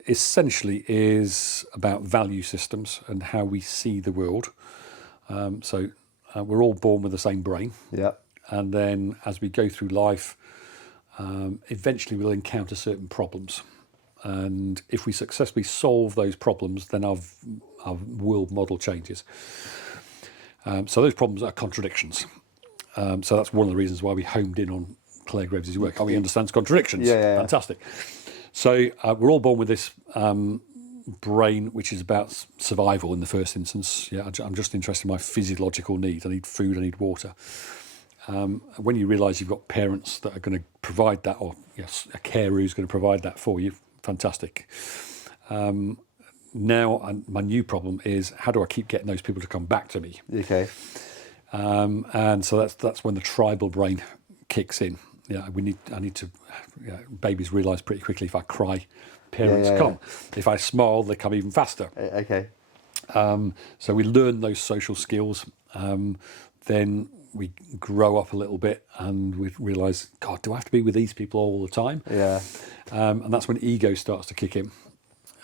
essentially is about value systems and how we see the world. So we're all born with the same brain. Yeah. And then as we go through life, eventually we'll encounter certain problems. And if we successfully solve those problems, then our world model changes. So those problems are contradictions. So that's one of the reasons why we homed in on Claire Graves' work. How he understands contradictions. Yeah. Fantastic. So we're all born with this brain, which is about survival in the first instance. Yeah, I'm just interested in my physiological needs. I need food, I need water. When you realise you've got parents that are going to provide that, or yes, a carer who's going to provide that for you, fantastic. Now, my new problem is, how do I keep getting those people to come back to me? Okay. And so that's when the tribal brain kicks in. Yeah, I need to. Babies realise pretty quickly if I cry, parents come. If I smile, they come even faster. Okay. So we learn those social skills. Then we grow up a little bit, and we realise, God, do I have to be with these people all the time? Yeah. And that's when ego starts to kick in.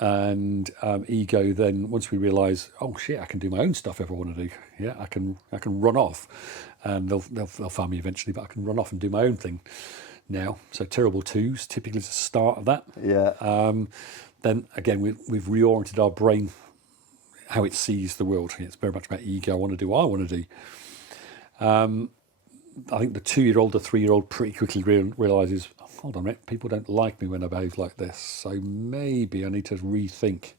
And ego, then once we realise, oh shit, I can do my own stuff if I want to do. Yeah, I can run off, and they'll find me eventually, but I can run off and do my own thing now. So terrible twos typically is the start of that. Yeah. Then again, we've reoriented our brain, how it sees the world. It's very much about ego. I want to do what I want to do. I think the 2-year-old, the 3-year-old pretty quickly realises, hold on a minute, people don't like me when I behave like this, so maybe I need to rethink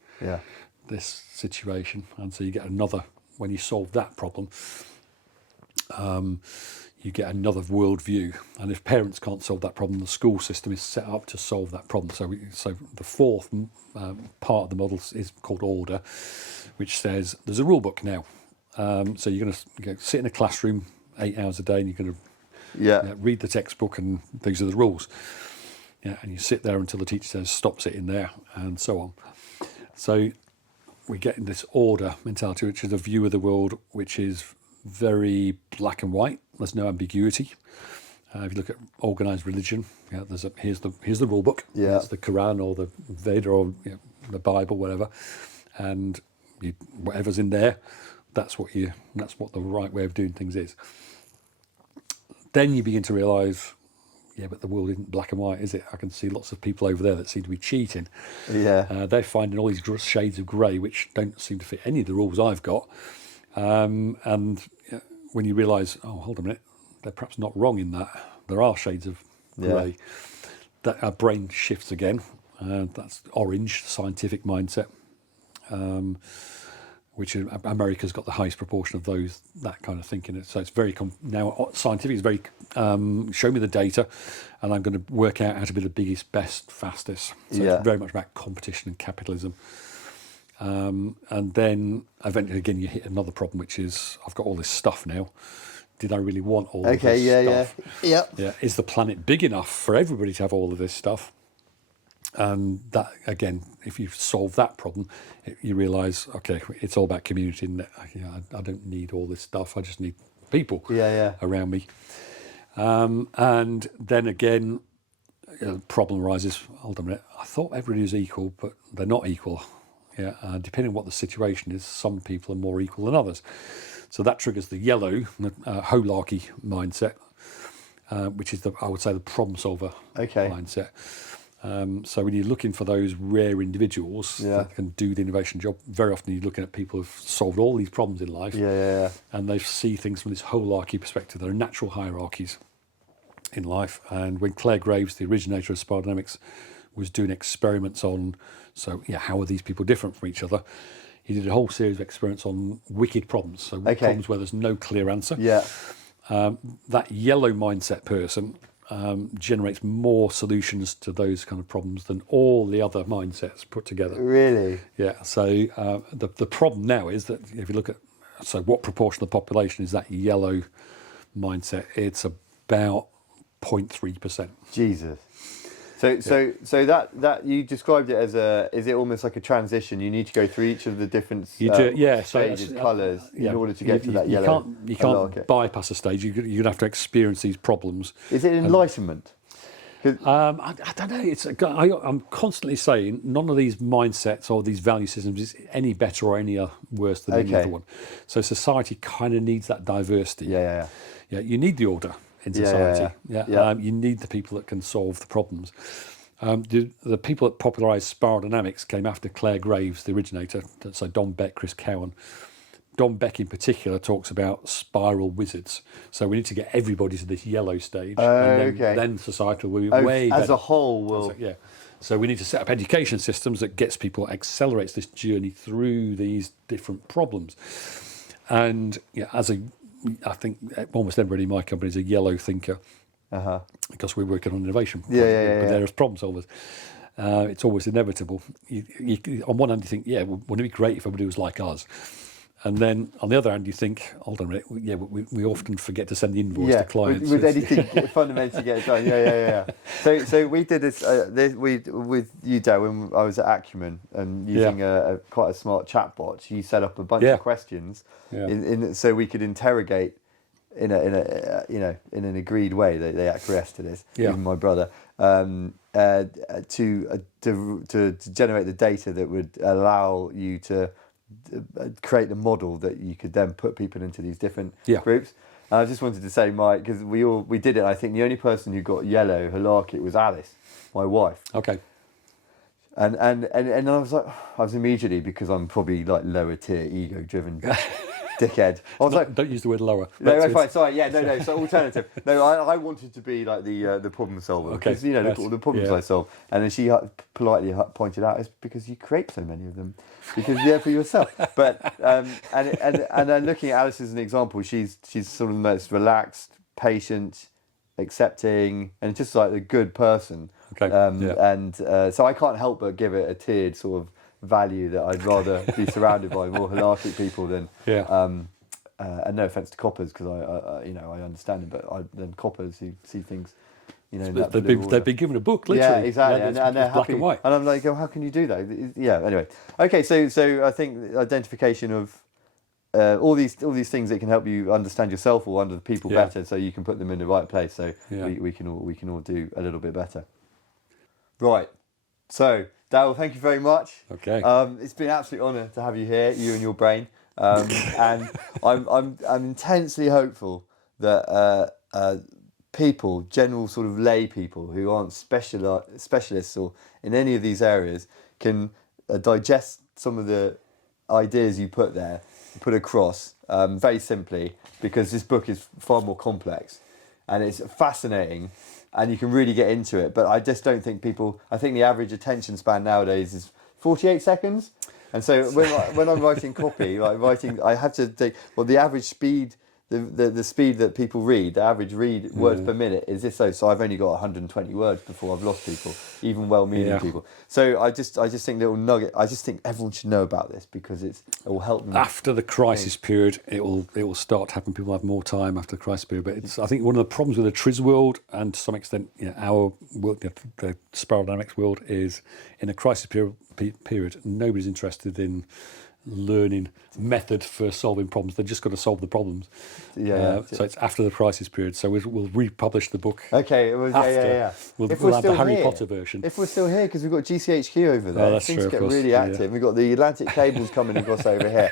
this situation. And so you get another, when you solve that problem, you get another worldview. And if parents can't solve that problem, the school system is set up to solve that problem. So the fourth part of the model is called order, which says there's a rule book now. So you're going to sit in a classroom 8 hours a day, and you're going to read the textbook, and these are the rules. Yeah, and you sit there until the teacher says stop sitting there, and so on. So we get in this order mentality, which is a view of the world which is very black and white. There's no ambiguity. If you look at organised religion, here's the rule book. Yeah. It's the Quran or the Veda or the Bible, whatever, and whatever's in there, that's what the right way of doing things is. Then you begin to realise, but the world isn't black and white, is it? I can see lots of people over there that seem to be cheating. Yeah. They're finding all these shades of grey which don't seem to fit any of the rules I've got. And when you realise, oh, hold on a minute, they're perhaps not wrong in that. There are shades of grey. That our brain shifts again. That's orange, scientific mindset. Which America's got the highest proportion of that kind of thinking. So it's very now scientific is very show me the data, and I'm going to work out how to be the biggest, best, fastest. So it's very much about competition and capitalism. And then eventually again you hit another problem, which is I've got all this stuff now. Did I really want all of this stuff? Yeah. Is the planet big enough for everybody to have all of this stuff? And that, again, if you solve that problem, you realise, okay, it's all about community. And I don't need all this stuff. I just need people around me. And then again, the problem arises, hold on a minute, I thought everybody was equal, but they're not equal. Depending on what the situation is, some people are more equal than others. So that triggers the yellow holarchy mindset, which is, I would say, the problem solver mindset. So when you're looking for those rare individuals that can do the innovation job, very often you're looking at people who've solved all these problems in life, and they see things from this holarchy perspective. There are natural hierarchies in life, and when Clare Graves, the originator of spiral dynamics, was doing experiments on, how are these people different from each other? He did a whole series of experiments on wicked problems, so problems where there's no clear answer. That yellow mindset person generates more solutions to those kind of problems than all the other mindsets put together. Really? Yeah. So the problem now is that if you look at, what proportion of the population is that yellow mindset? It's about 0.3%. Jesus. So that you described it as is it almost like a transition? You need to go through each of the different shaded colours in order to get to that yellow. You can't bypass a stage. You're going to have to experience these problems. Is it enlightenment? I don't know. I'm constantly saying none of these mindsets or these value systems is any better or any worse than any other one. So society kind of needs that diversity. Yeah. You need the order in society. You need the people that can solve the problems. The people that popularised spiral dynamics came after Clare Graves, the originator. So Don Beck, Chris Cowan. Don Beck in particular talks about spiral wizards. So we need to get everybody to this yellow stage, and then society will be way better. As a whole will. So we need to set up education systems that gets people, accelerates this journey through these different problems. And as a I think almost everybody in my company is a yellow thinker because we're working on innovation. But they're as problem solvers. It's always inevitable. On one hand, you think, wouldn't it be great if everybody was like us? And then on the other hand, you think, hold on a minute, we often forget to send the invoice to clients. With anything fundamentally get it done. Yeah. So we did this, with you, Darrell, when I was at Acumen and using quite a smart chatbot. You set up a bunch of questions so we could interrogate in an agreed way. They acquiesced to this. Even my brother. To generate the data that would allow you to create the model that you could then put people into these different groups. And I just wanted to say, Mike, because we did it. I think the only person who got yellow halarkit was Alice, my wife. Okay. And I was immediately, because I'm probably like lower tier, ego driven. Dickhead. I was like, don't use the word lower. No, fine. Sorry, no. So alternative. No, I wanted to be like the problem solver. Okay. Because the problems I solve, and then she politely pointed out, it's because you create so many of them, because they're for yourself. But and then looking at Alice as an example, she's sort of the most relaxed, patient, accepting, and just like a good person. Okay. And so I can't help but give it a tiered sort of value that I'd rather be surrounded by more halarkit people than and no offence to coppers, because I understand it, but then coppers who see things they've been given a book, literally. Exactly, and they're black happy and white. And I'm like, how can you do that? Anyway, okay, so I think identification of all these things that can help you understand yourself or under the people better, so you can put them in the right place, so we can all do a little bit better. Right. So, Darrell, thank you very much. Okay. It's been an absolute honour to have you here, you and your brain. And I'm intensely hopeful that people, general sort of lay people who aren't specialists or in any of these areas, can digest some of the ideas you put across very simply, because this book is far more complex and it's fascinating. And you can really get into it. But I just don't think I think the average attention span nowadays is 48 seconds. And so when I'm writing copy, I have to take, the average speed, the speed that people read, the average read words per minute is this. So I've only got 120 words before I've lost people, even well-meaning people. So I just think little nugget. I just think everyone should know about this, because it will help them. After the crisis period, it will start to happen. People have more time after the crisis period. But I think one of the problems with the TRIZ world, and to some extent, our world, the spiral dynamics world, is in a crisis period, nobody's interested in learning method for solving problems. They've just got to solve the problems. So it's after the crisis period. So we'll republish the book. Okay. We'll have the Harry Potter version. If we're still here, because we've got GCHQ over there. That's Things true, get really active. Yeah. We've got the Atlantic cables coming across over here.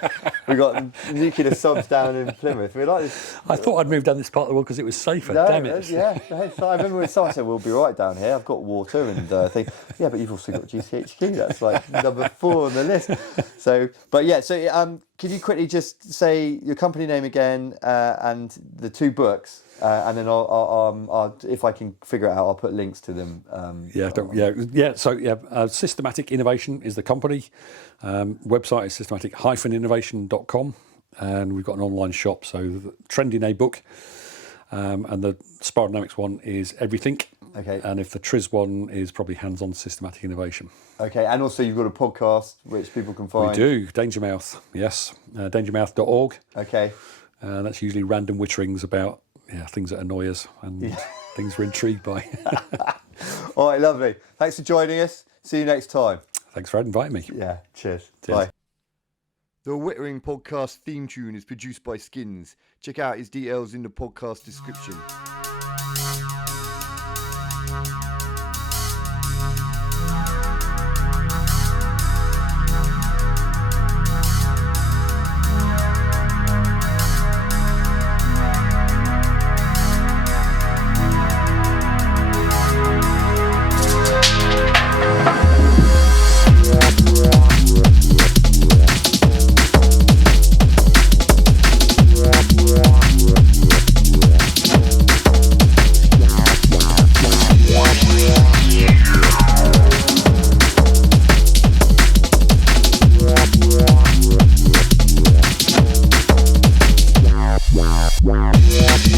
We've got nuclear subs down in Plymouth. We're like this. I thought I'd moved down this part of the world because it was safer. Damn it. So I remember when someone said, we'll be right down here. I've got water and think, but you've also got GCHQ. That's like number 4 on the list. So could you quickly just say your company name again and the 2 books, and then I'll if I can figure it out, I'll put links to them. Systematic Innovation is the company. Website is systematic-innovation.com, and we've got an online shop. So Trending a book, and the Spiral Dynamics one is Everything. Okay. And if the TRIZ one is probably Hands-on Systematic Innovation. Okay, and also you've got a podcast which people can find. We do, Danger Mouth, yes, dangermouth.org. Okay. That's usually random witterings about things that annoy us and things we're intrigued by. All right, lovely. Thanks for joining us. See you next time. Thanks for inviting me. Yeah, cheers. Bye. The Wittering Podcast theme tune is produced by Skins. Check out his details in the podcast description. Bye.